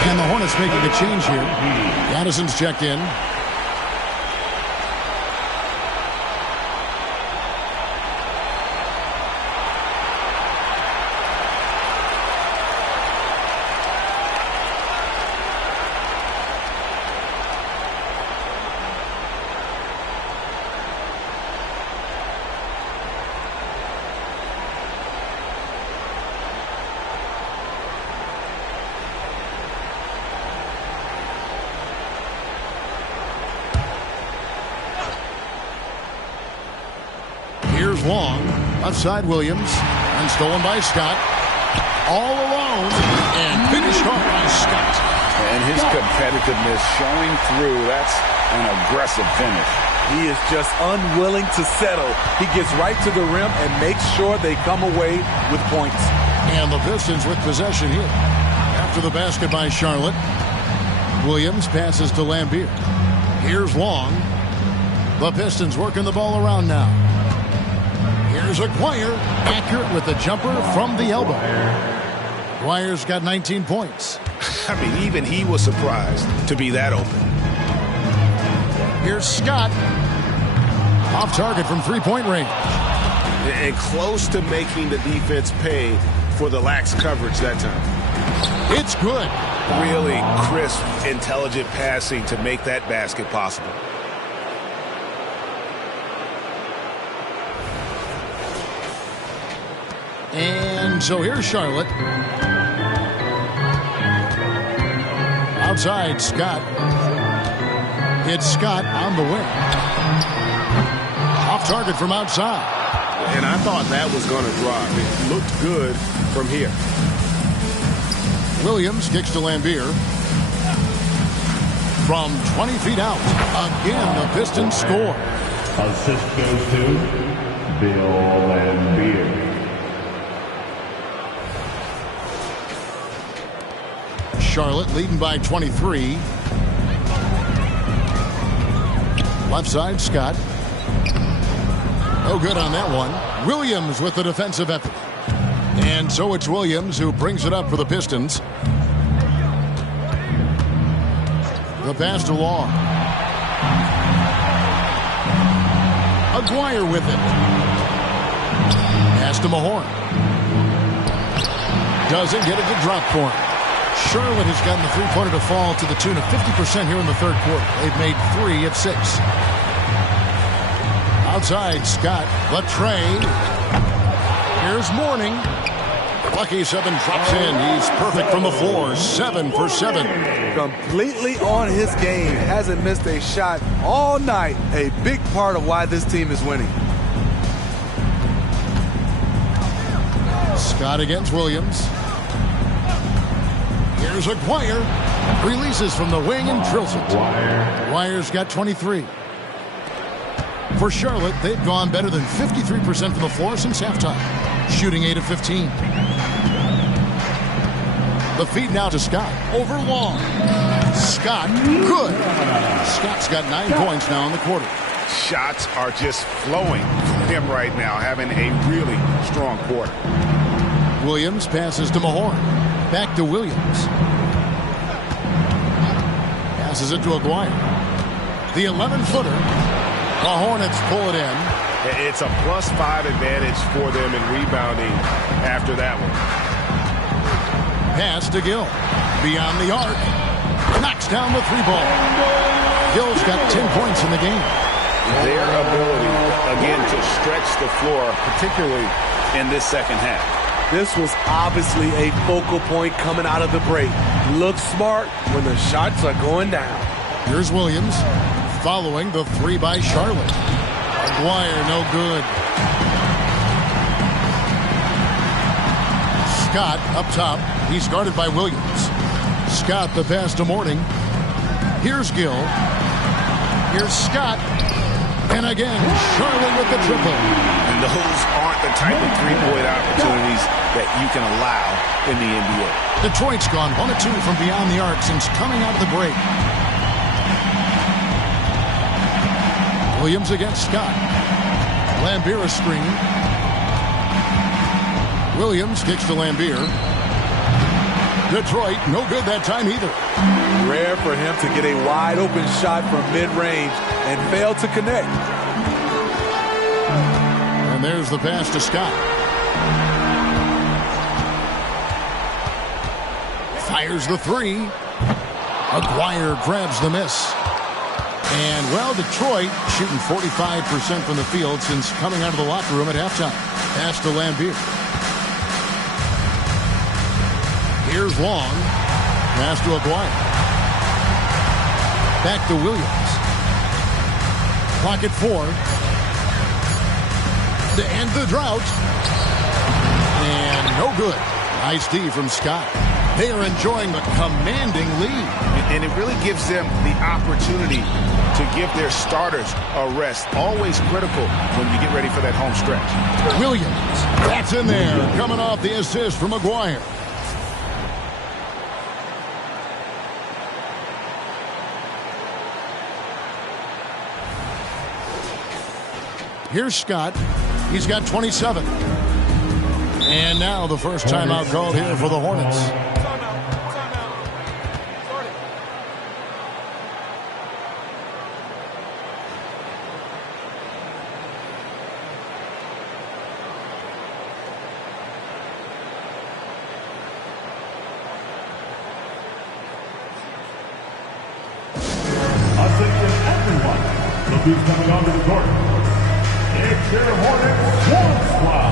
And the Hornets making a change here. Addison's checked in. Long, outside Williams, and stolen by Scott. All alone, and finished off by Scott. And his competitiveness showing through. That's an aggressive finish. He is just unwilling to settle. He gets right to the rim and makes sure they come away with points. And the Pistons with possession here. After the basket by Charlotte, Williams passes to Lambier. Here's Long. The Pistons working the ball around now. Here's Aguirre, accurate with the jumper from the elbow. Aguirre's got 19 points. I mean, even he was surprised to be that open. Here's Scott. Off target from three-point range. And close to making the defense pay for the lax coverage that time. It's good. Really crisp, intelligent passing to make that basket possible. And so here's Charlotte. Outside, Scott. It's Scott on the wing. Off off target from outside. And I thought that was going to drop. It looked good from here. Williams kicks to Lambier. From 20 feet out. Again, the Pistons score. Assist goes to Bill Lambier. Charlotte leading by 23. Left side, Scott. No good on that one. Williams with the defensive effort. And so it's Williams who brings it up for the Pistons. The pass to Long. Aguirre with it. Pass to Mahorn. Doesn't get it to drop for him. Charlotte has gotten the three-pointer to fall to the tune of 50% here in the third quarter. They've made 3 of 6. Outside, Scott. Latre. Here's Mourning. Lucky 7 drops in. He's perfect from the floor. 7 for 7. Completely on his game. Hasn't missed a shot all night. A big part of why this team is winning. Scott against Williams. Here's Aguirre. Releases from the wing and drills it. Aguirre's got 23. For Charlotte, they've gone better than 53% from the floor since halftime. Shooting 8 of 15. The feed now to Scott. Over Long. Scott, good. Scott's got 9 points now in the quarter. Shots are just flowing from him right now, having a really strong quarter. Williams passes to Mahorn. Back to Williams. Passes it to Aguirre. The 11-footer. The Hornets pull it in. It's a +5 advantage for them in rebounding after that one. Pass to Gill. Beyond the arc. Knocks down the 3-ball. Gill's got 10 points in the game. Their ability, again, to stretch the floor, particularly in this second half. This was obviously a focal point coming out of the break. Look smart when the shots are going down. Here's Williams following the 3 by Charlotte. Aguirre, no good. Scott up top. He's guarded by Williams. Scott the pass to Mourning. Here's Gill. Here's Scott. And again, Charlotte with the triple. And those aren't the type of three-point opportunities that you can allow in the NBA. Detroit's gone 1 of 2 from beyond the arc since coming out of the break. Williams against Scott. Lambier a screen. Williams kicks to Lambier. Detroit, no good that time either. Rare for him to get a wide open shot from mid-range and fail to connect. And there's the pass to Scott. Fires the 3. Aguirre grabs the miss. And, well, Detroit shooting 45% from the field since coming out of the locker room at halftime. Pass to Lambier. Here's Long. Pass to Aguirre. Back to Williams. Clock at 4. To end the drought. And no good. Nice D from Scott. They are enjoying the commanding lead. And it really gives them the opportunity to give their starters a rest. Always critical when you get ready for that home stretch. Williams. That's in there. Coming off the assist from Aguirre. Here's Scott. He's got 27. And now the first timeout called here for the Hornets. Attention everyone. Look who's coming onto the court. It's your Hornets Swarm Squad.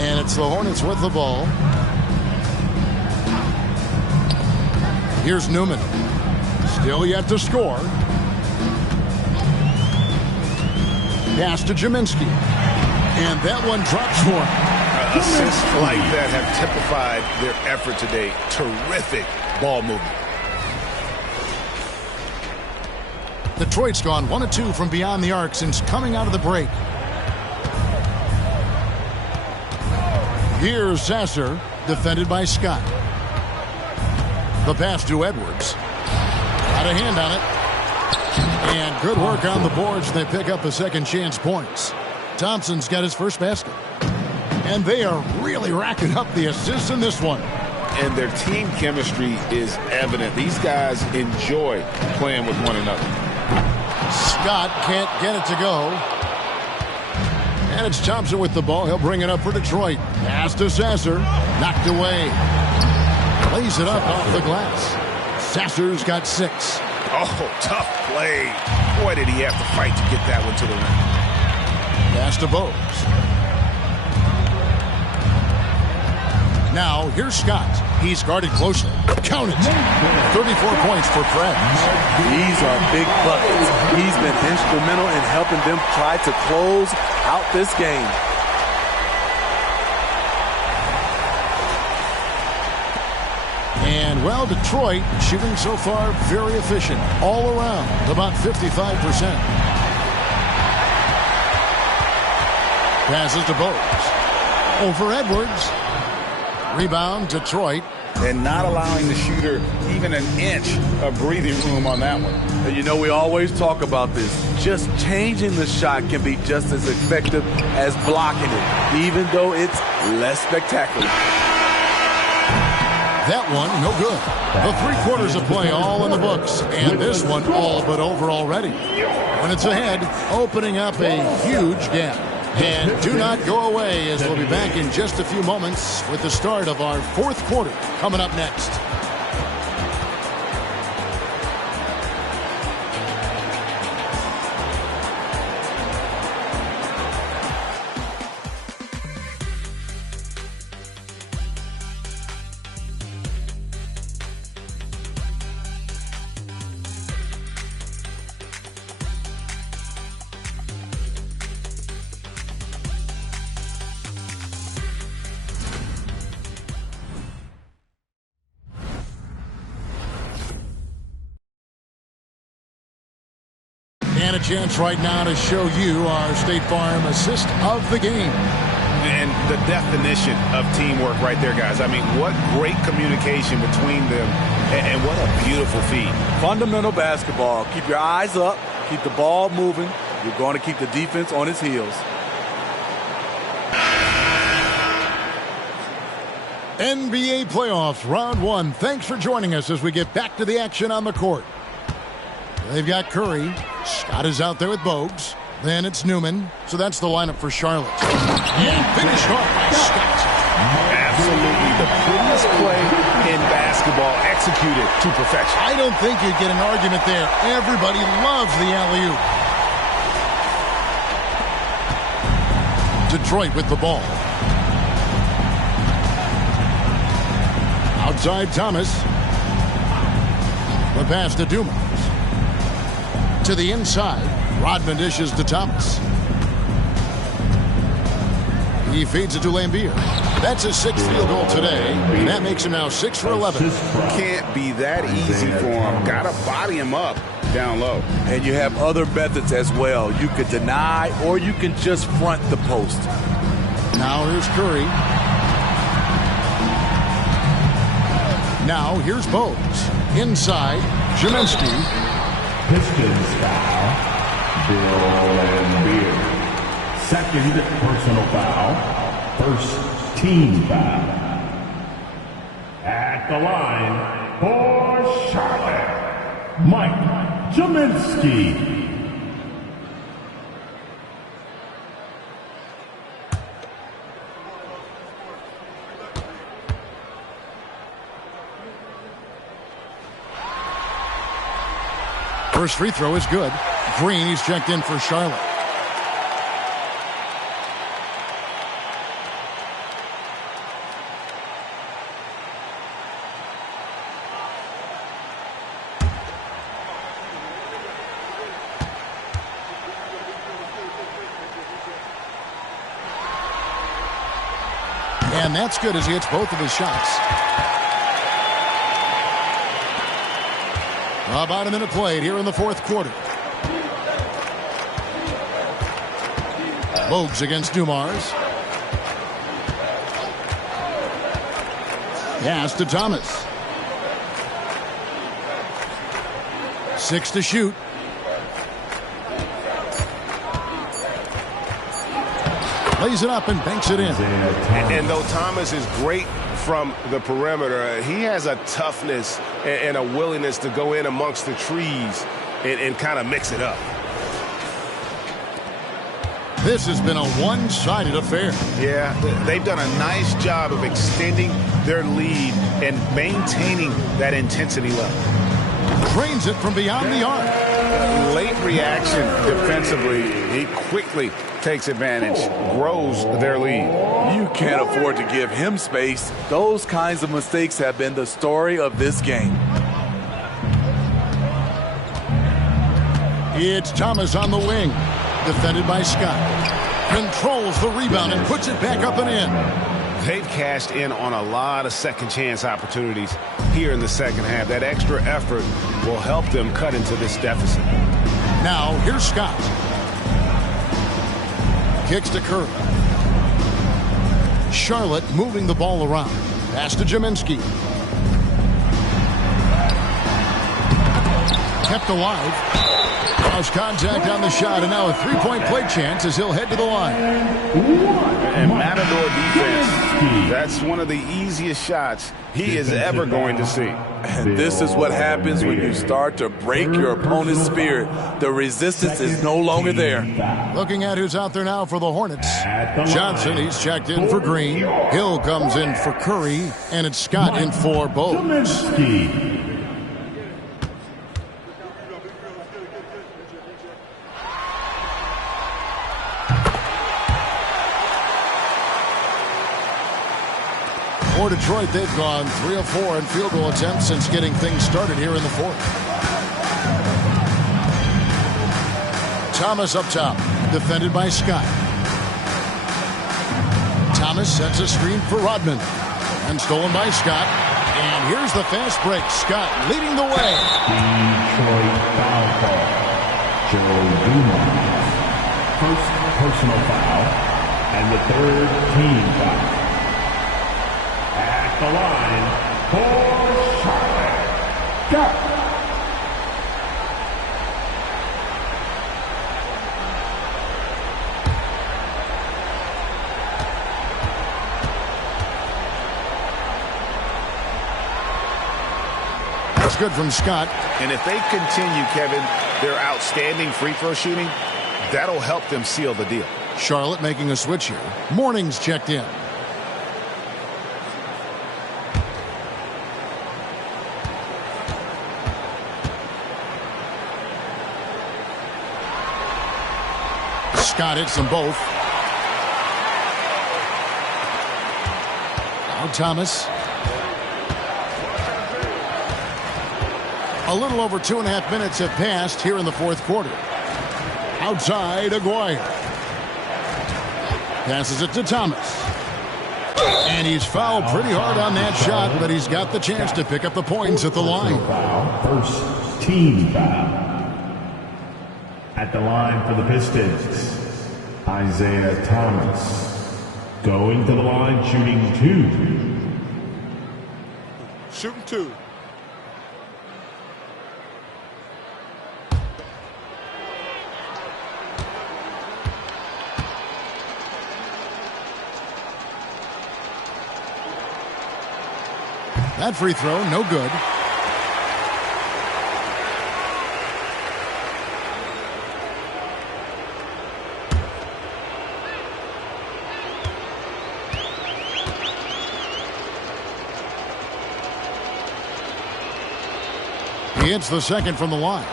And it's the Hornets with the ball. Here's Newman. Still yet to score. Pass to Jaminski. And that one drops for him. Assists like that have typified their effort today. Terrific ball movement. Detroit's gone 1 of 2 from beyond the arc since coming out of the break. Here's Sasser, defended by Scott. The pass to Edwards. Got a hand on it. And good work on the boards. They pick up a second chance points. Thompson's got his first basket. And they are really racking up the assists in this one. And their team chemistry is evident. These guys enjoy playing with one another. Scott can't get it to go. And it's Thompson with the ball. He'll bring it up for Detroit. Pass to Sasser. Knocked away. Lays it up off the glass. Sasser's got 6. Oh, tough play. Boy, did he have to fight to get that one to the rim. Pass to Bowes. Now, here's Scott. He's guarded closely. Count it. 34 points for Preds. These are big buckets. He's been instrumental in helping them try to close out this game. And, well, Detroit shooting so far very efficient all around, about 55%. Passes to Bowes. Over Edwards. Rebound, Detroit. And not allowing the shooter even an inch of breathing room on that one. And you know, we always talk about this. Just changing the shot can be just as effective as blocking it, even though it's less spectacular. That one, no good. The 3 quarters of play all in the books. And this one all but over already. When it's ahead, opening up a huge gap. And do not go away, as we'll be back in just a few moments with the start of our 4th quarter coming up next. And a chance right now to show you our State Farm assist of the game. And the definition of teamwork right there, guys. I mean, what great communication between them, and what a beautiful feed. Fundamental basketball. Keep your eyes up. Keep the ball moving. You're going to keep the defense on its heels. NBA playoffs, round 1. Thanks for joining us as we get back to the action on the court. They've got Curry. Scott is out there with Bogues. Then it's Newman. So that's the lineup for Charlotte. And finished off by Scott. Absolutely the prettiest play in basketball, executed to perfection. I don't think you'd get an argument there. Everybody loves the alley-oop. Detroit with the ball. Outside Thomas. The pass to Dumas. To the inside. Rodman dishes to Thomas. He feeds it to Lambier. That's his 6th field goal today. And that makes him now 6 for 11. Can't be that easy for him. Got to body him up down low. And you have other methods as well. You could deny or you can just front the post. Now here's Curry. Now here's Bogues. Inside, Jaminski. Pistons foul. Bill Lambier. Second personal foul. First team foul. At the line for Charlotte, Mike Jaminski. First free throw is good. Green, he's checked in for Charlotte. And that's good as he hits both of his shots. About a minute played here in the fourth quarter. Bogues against Dumars. Pass to Thomas. 6 to shoot. Lays it up and banks it in. And though Thomas is great from the perimeter, he has a toughness and a willingness to go in amongst the trees and kind of mix it up. This has been a one-sided affair. Yeah, they've done a nice job of extending their lead and maintaining that intensity level. Drains it from beyond the arc. Late reaction defensively. He quickly takes advantage, grows their lead. You can't afford to give him space. Those kinds of mistakes have been the story of this game. It's Thomas on the wing. Defended by Scott. Controls the rebound and puts it back up and in. They've cashed in on a lot of second chance opportunities here in the second half. That extra effort will help them cut into this deficit. Now, here's Scott. Kicks to Curry. Charlotte moving the ball around. Pass to Jaminski. Kept alive. Cross contact on the shot, and now a three-point play chance as he'll head to the line. And Matador defense, that's one of the easiest shots he is ever going to see. And this is what happens when you start to break your opponent's spirit. The resistance is no longer there. Looking at who's out there now for the Hornets. Johnson, he's checked in for Green. Hill comes in for Curry, and it's Scott in for Bogues. For Detroit, they've gone 3 of 4 in field goal attempts since getting things started here in the fourth. Thomas up top, defended by Scott. Thomas sets a screen for Rodman. And stolen by Scott. And here's the fast break. Scott leading the way. Detroit foul ball. Joe Dumars. First personal foul. And the third team foul. The line for Charlotte. Go. That's good from Scott. And if they continue, Kevin, their outstanding free throw shooting, that'll help them seal the deal. Charlotte making a switch here. Morning's checked in. Scott hits them both. Now Thomas. A little over 2.5 minutes have passed here in the fourth quarter. Outside, Aguirre. Passes it to Thomas. And he's fouled pretty hard on that shot, but he's got the chance to pick up the points at the line. First team foul. At the line for the Pistons, Isaiah Thomas. Going to the line, shooting 2. Shooting 2. That free throw, no good. He hits the second from the line.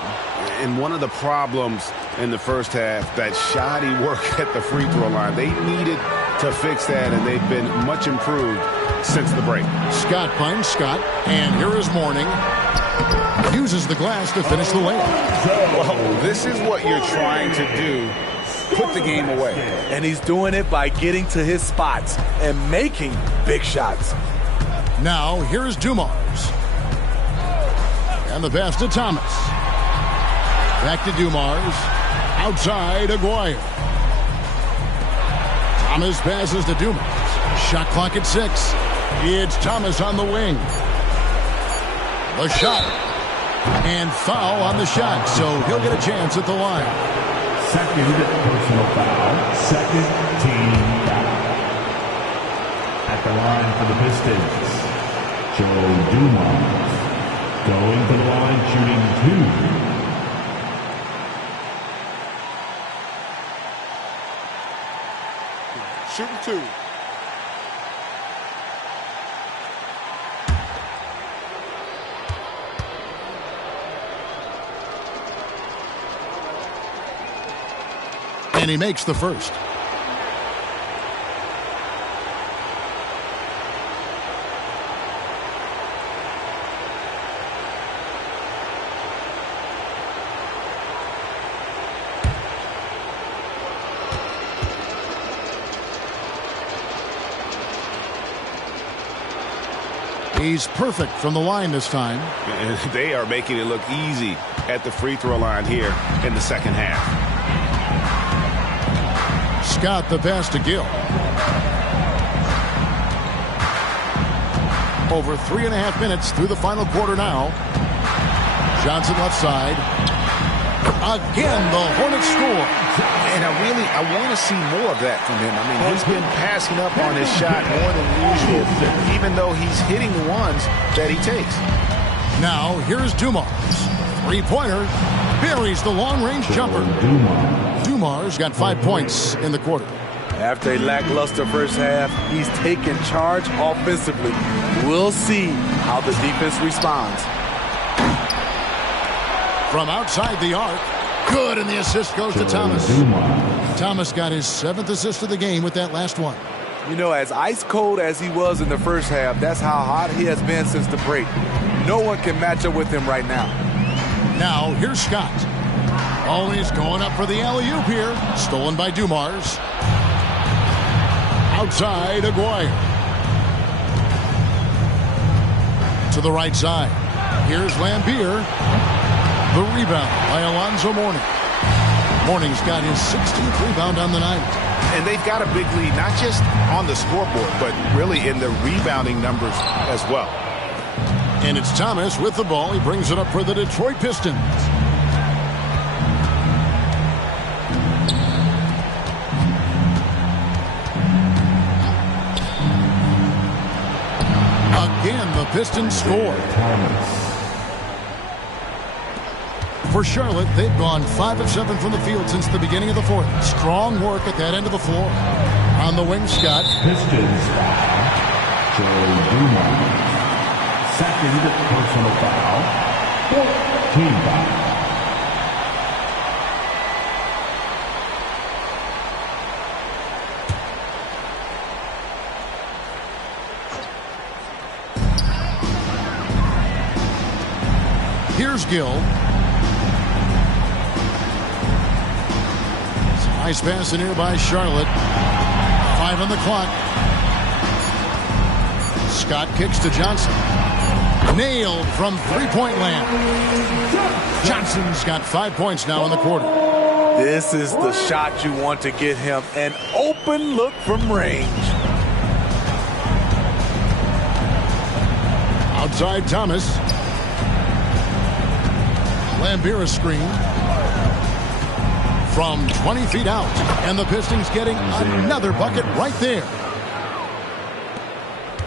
And one of the problems in the first half, that shoddy work at the free throw line. They needed to fix that, and they've been much improved since the break. Scott finds Scott, and here is Morning. Uses the glass to finish the layup. Well, this is what you're trying to do put the game away. And he's doing it by getting to his spots and making big shots. Now, here's Dumars. And the pass to Thomas. Back to Dumars. Outside, Aguirre. Thomas passes to Dumars. Shot clock at 6. It's Thomas on the wing. The shot. And foul on the shot, so he'll get a chance at the line. Second personal foul. Second team foul. At the line for the Pistons, Joe Dumars. Going to the line, shooting 2. Shooting 2. And he makes the first. He's perfect from the line this time. And they are making it look easy at the free throw line here in the second half. Scott the pass to Gill. Over 3.5 minutes through the final quarter now. Johnson left side. Again, the Hornets score. And I want to see more of that from him. I mean, he's been passing up on his shot more than usual, even though he's hitting the ones that he takes. Now, here's Dumars. Three-pointer. Buries the long-range jumper. Dumars got 5 points in the quarter. After a lackluster first half, he's taken charge offensively. We'll see how the defense responds. From outside the arc. Good, and the assist goes to Thomas. Thomas got his 7th assist of the game with that last one. You know, as ice cold as he was in the first half, that's how hot he has been since the break. No one can match up with him right now. Now, here's Scott. Always going up for the alley-oop here. Stolen by Dumars. Outside, Aguirre. To the right side. Here's Lambier. The rebound by Alonzo Mourning. Mourning's got his 16th rebound on the night. And they've got a big lead, not just on the scoreboard, but really in the rebounding numbers as well. And it's Thomas with the ball. He brings it up for the Detroit Pistons. Again, the Pistons score. For Charlotte, they've gone 5 of 7 from the field since the beginning of the fourth. Strong work at that end of the floor. On the wing, Scott. Pistons foul. Joe Dumars. Second personal foul. 4th team foul. Here's Gill. Nice pass in here by Charlotte. 5 on the clock. Scott kicks to Johnson. Nailed from three-point land. Johnson's got 5 points now in the quarter. This is the shot you want to get him. An open look from range. Outside Thomas. Lambier screen. From 20 feet out. And the Pistons getting another bucket right there.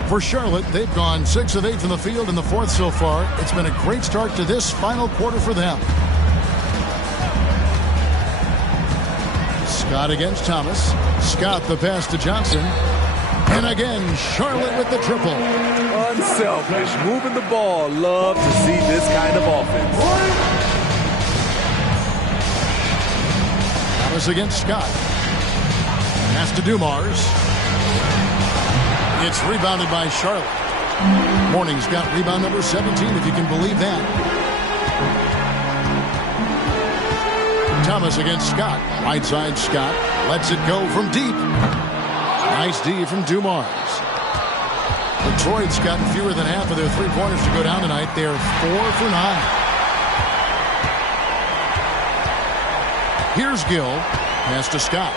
For Charlotte, they've gone 6 of 8 from the field in the fourth so far. It's been a great start to this final quarter for them. Scott against Thomas. Scott the pass to Johnson. And again, Charlotte with the triple. Unselfish, moving the ball. Love to see this kind of offense. Thomas against Scott. Pass to Dumars. It's rebounded by Charlotte. Mourning's got rebound number 17, if you can believe that. Thomas against Scott. Right side Scott lets it go from deep. Nice D from Dumars. Detroit's gotten fewer than half of their three-pointers to go down tonight. They're 4 for 9. Here's Gill. Pass to Scott.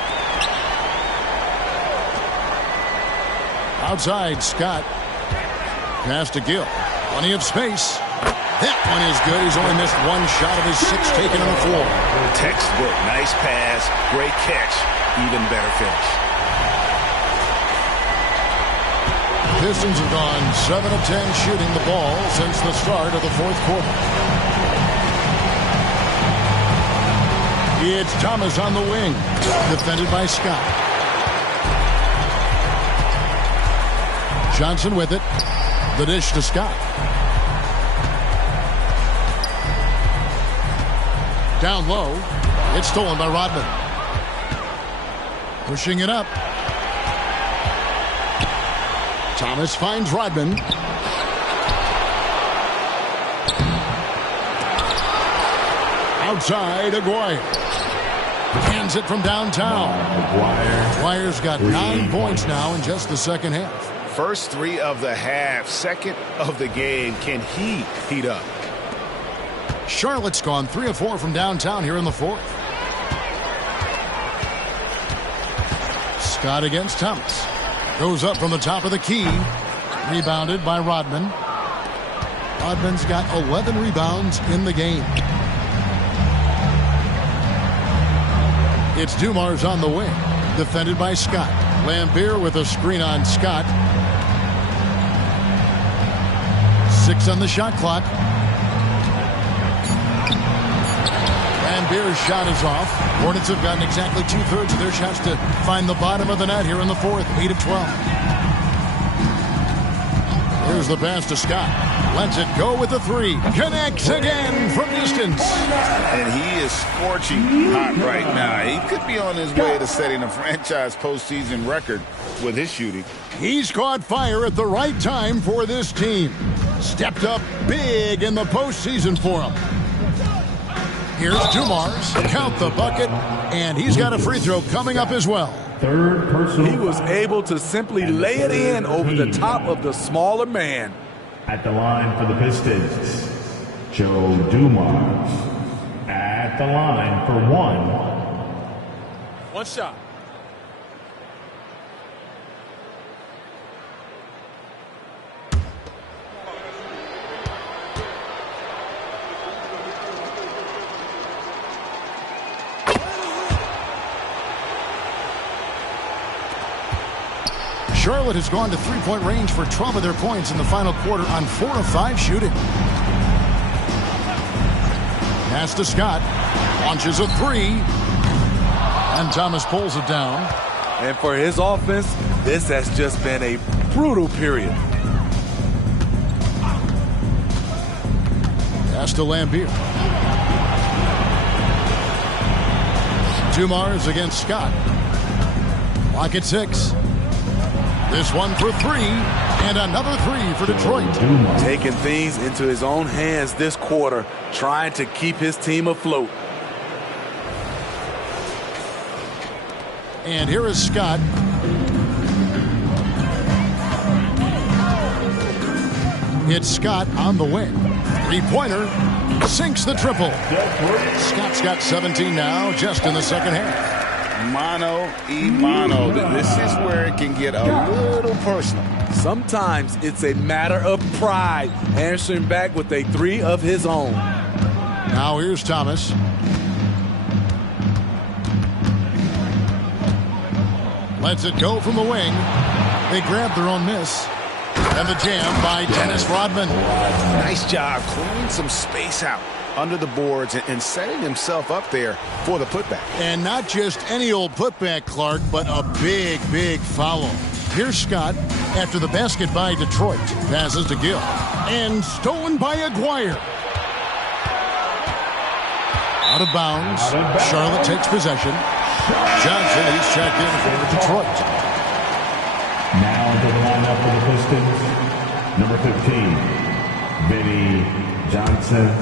Outside, Scott. Pass to Gill. Plenty of space. That one is good. He's only missed one shot of his 6 taken on the floor. Textbook. Nice pass. Great catch. Even better finish. Pistons have gone 7 of 10 shooting the ball since the start of the fourth quarter. It's Thomas on the wing. Defended by Scott. Johnson with it. The dish to Scott. Down low. It's stolen by Rodman. Pushing it up. Thomas finds Rodman. Outside, Aguirre. Hands it from downtown. Aguirre's got 9 points now in just the second half. First 3 of the half, second of the game. Can he heat up? Charlotte's gone 3 of 4 from downtown here in the fourth. Scott against Thomas. Goes up from the top of the key. Rebounded by Rodman. Rodman's got 11 rebounds in the game. It's Dumars on the wing. Defended by Scott. Lambier with a screen on Scott. 6 on the shot clock. Lambier's shot is off. Hornets have gotten exactly 2/3 of their shots to find the bottom of the net here in the fourth. 8 of 12. Here's the pass to Scott. Lets it go with the 3. Connects again from distance. And he is scorching hot right now. He could be on his way to setting a franchise postseason record with his shooting. He's caught fire at the right time for this team. Stepped up big in the postseason for him. Here's Dumars. Count the bucket. And he's got a free throw coming up as well. Third personal. He was able to simply lay it in over the top of the smaller man. At the line for the Pistons, Joe Dumars. At the line for one shot. Charlotte has gone to three-point range for 12 of their points in the final quarter on 4 of 5 shooting. Pass to Scott. Launches a 3. And Thomas pulls it down. And for his offense, this has just been a brutal period. Pass to Lambier. Dumars against Scott. Clock at 6. This one for 3, and another 3 for Detroit. Taking things into his own hands this quarter, trying to keep his team afloat. And here is Scott. It's Scott on the wing. 3-pointer. Sinks the triple. Scott's got 17 now, just in the second half. Mano y mano. This is where it can get a little personal. Sometimes it's a matter of pride, answering back with a 3 of his own. Now here's Thomas. Lets it go from the wing. They grab their own miss. And the jam by Dennis Rodman. Nice job clearing some space out under the boards and setting himself up there for the putback. And not just any old putback, Clark, but a big, big follow. Here's Scott after the basket by Detroit. Passes to Gill. And stolen by Aguirre. Out of bounds. Charlotte takes possession. Johnson, he's checked in for Detroit. Now to the lineup for the Pistons, number 15, Vinnie Johnson.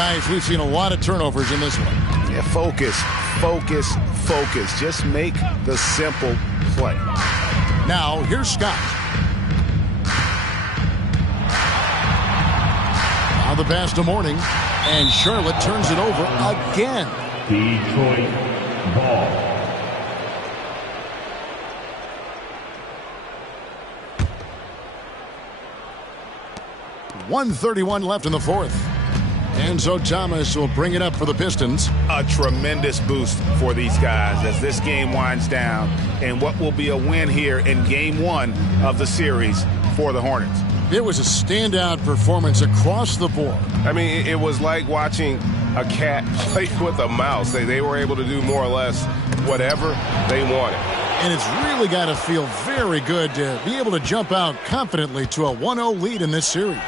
Guys, we've seen a lot of turnovers in this one. Yeah, focus. Just make the simple play. Now, here's Scott. Now the pass to Mourning, and Charlotte turns it over again. Detroit ball. 1:31 left in the fourth. And so Thomas will bring it up for the Pistons. A tremendous boost for these guys as this game winds down, and what will be a win here in game one of the series for the Hornets. It was a standout performance across the board. I mean, it was like watching a cat play with a mouse. They were able to do more or less whatever they wanted. And it's really got to feel very good to be able to jump out confidently to a 1-0 lead in this series.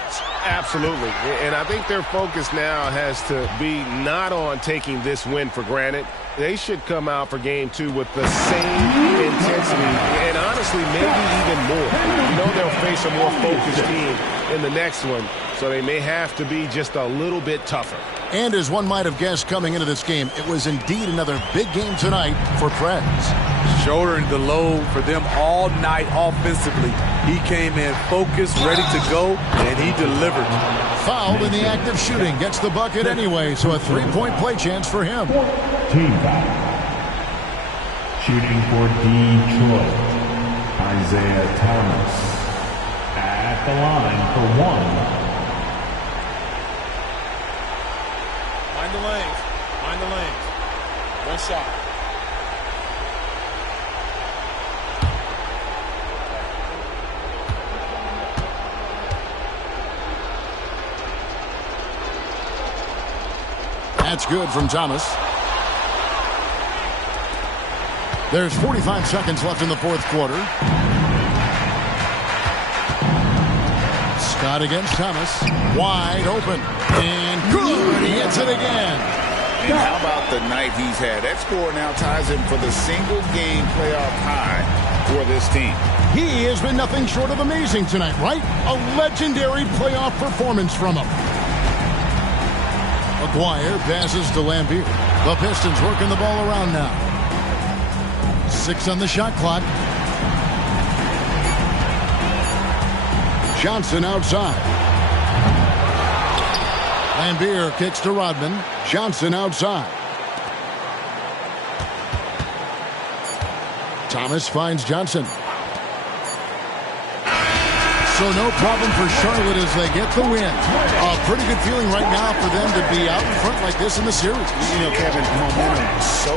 Absolutely. And I think their focus now has to be not on taking this win for granted. They should come out for game two with the same intensity and honestly maybe even more. You know they'll face a more focused team in the next one, so they may have to be just a little bit tougher. And as one might have guessed coming into this game, it was indeed another big game tonight for Prez. Shouldering the load for them all night offensively. He came in focused, ready to go, and he delivered. Fouled in the act of shooting. Gets the bucket anyway, so a three-point play chance for him. Team foul. Shooting for Detroit, Isaiah Thomas. At the line for one. Mind the lanes. One shot. That's good from Thomas. There's 45 seconds left in the fourth quarter. Scott against Thomas. Wide open. And good. He hits it again. And how about the night he's had? That score now ties him for the single-game playoff high for this team. He has been nothing short of amazing tonight, right? A legendary playoff performance from him. McGuire passes to Lambier. The Pistons working the ball around now. 6 on the shot clock. Johnson outside. Lambier kicks to Rodman. Johnson outside. Thomas finds Johnson. So no problem for Charlotte as they get the win. A pretty good feeling right now for them to be out in front like this in the series. You know, Kevin, momentum so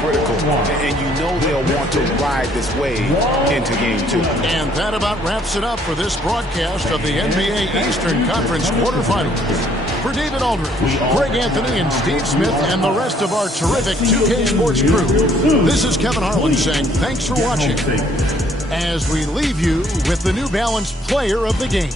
critical. And you know they'll want to ride this wave into game two. And that about wraps it up for this broadcast of the NBA Eastern Conference quarterfinals. For David Aldridge, Greg Anthony, and Steve Smith, and the rest of our terrific 2K Sports crew, this is Kevin Harlan saying thanks for watching as we leave you with the New Balance Player of the Game.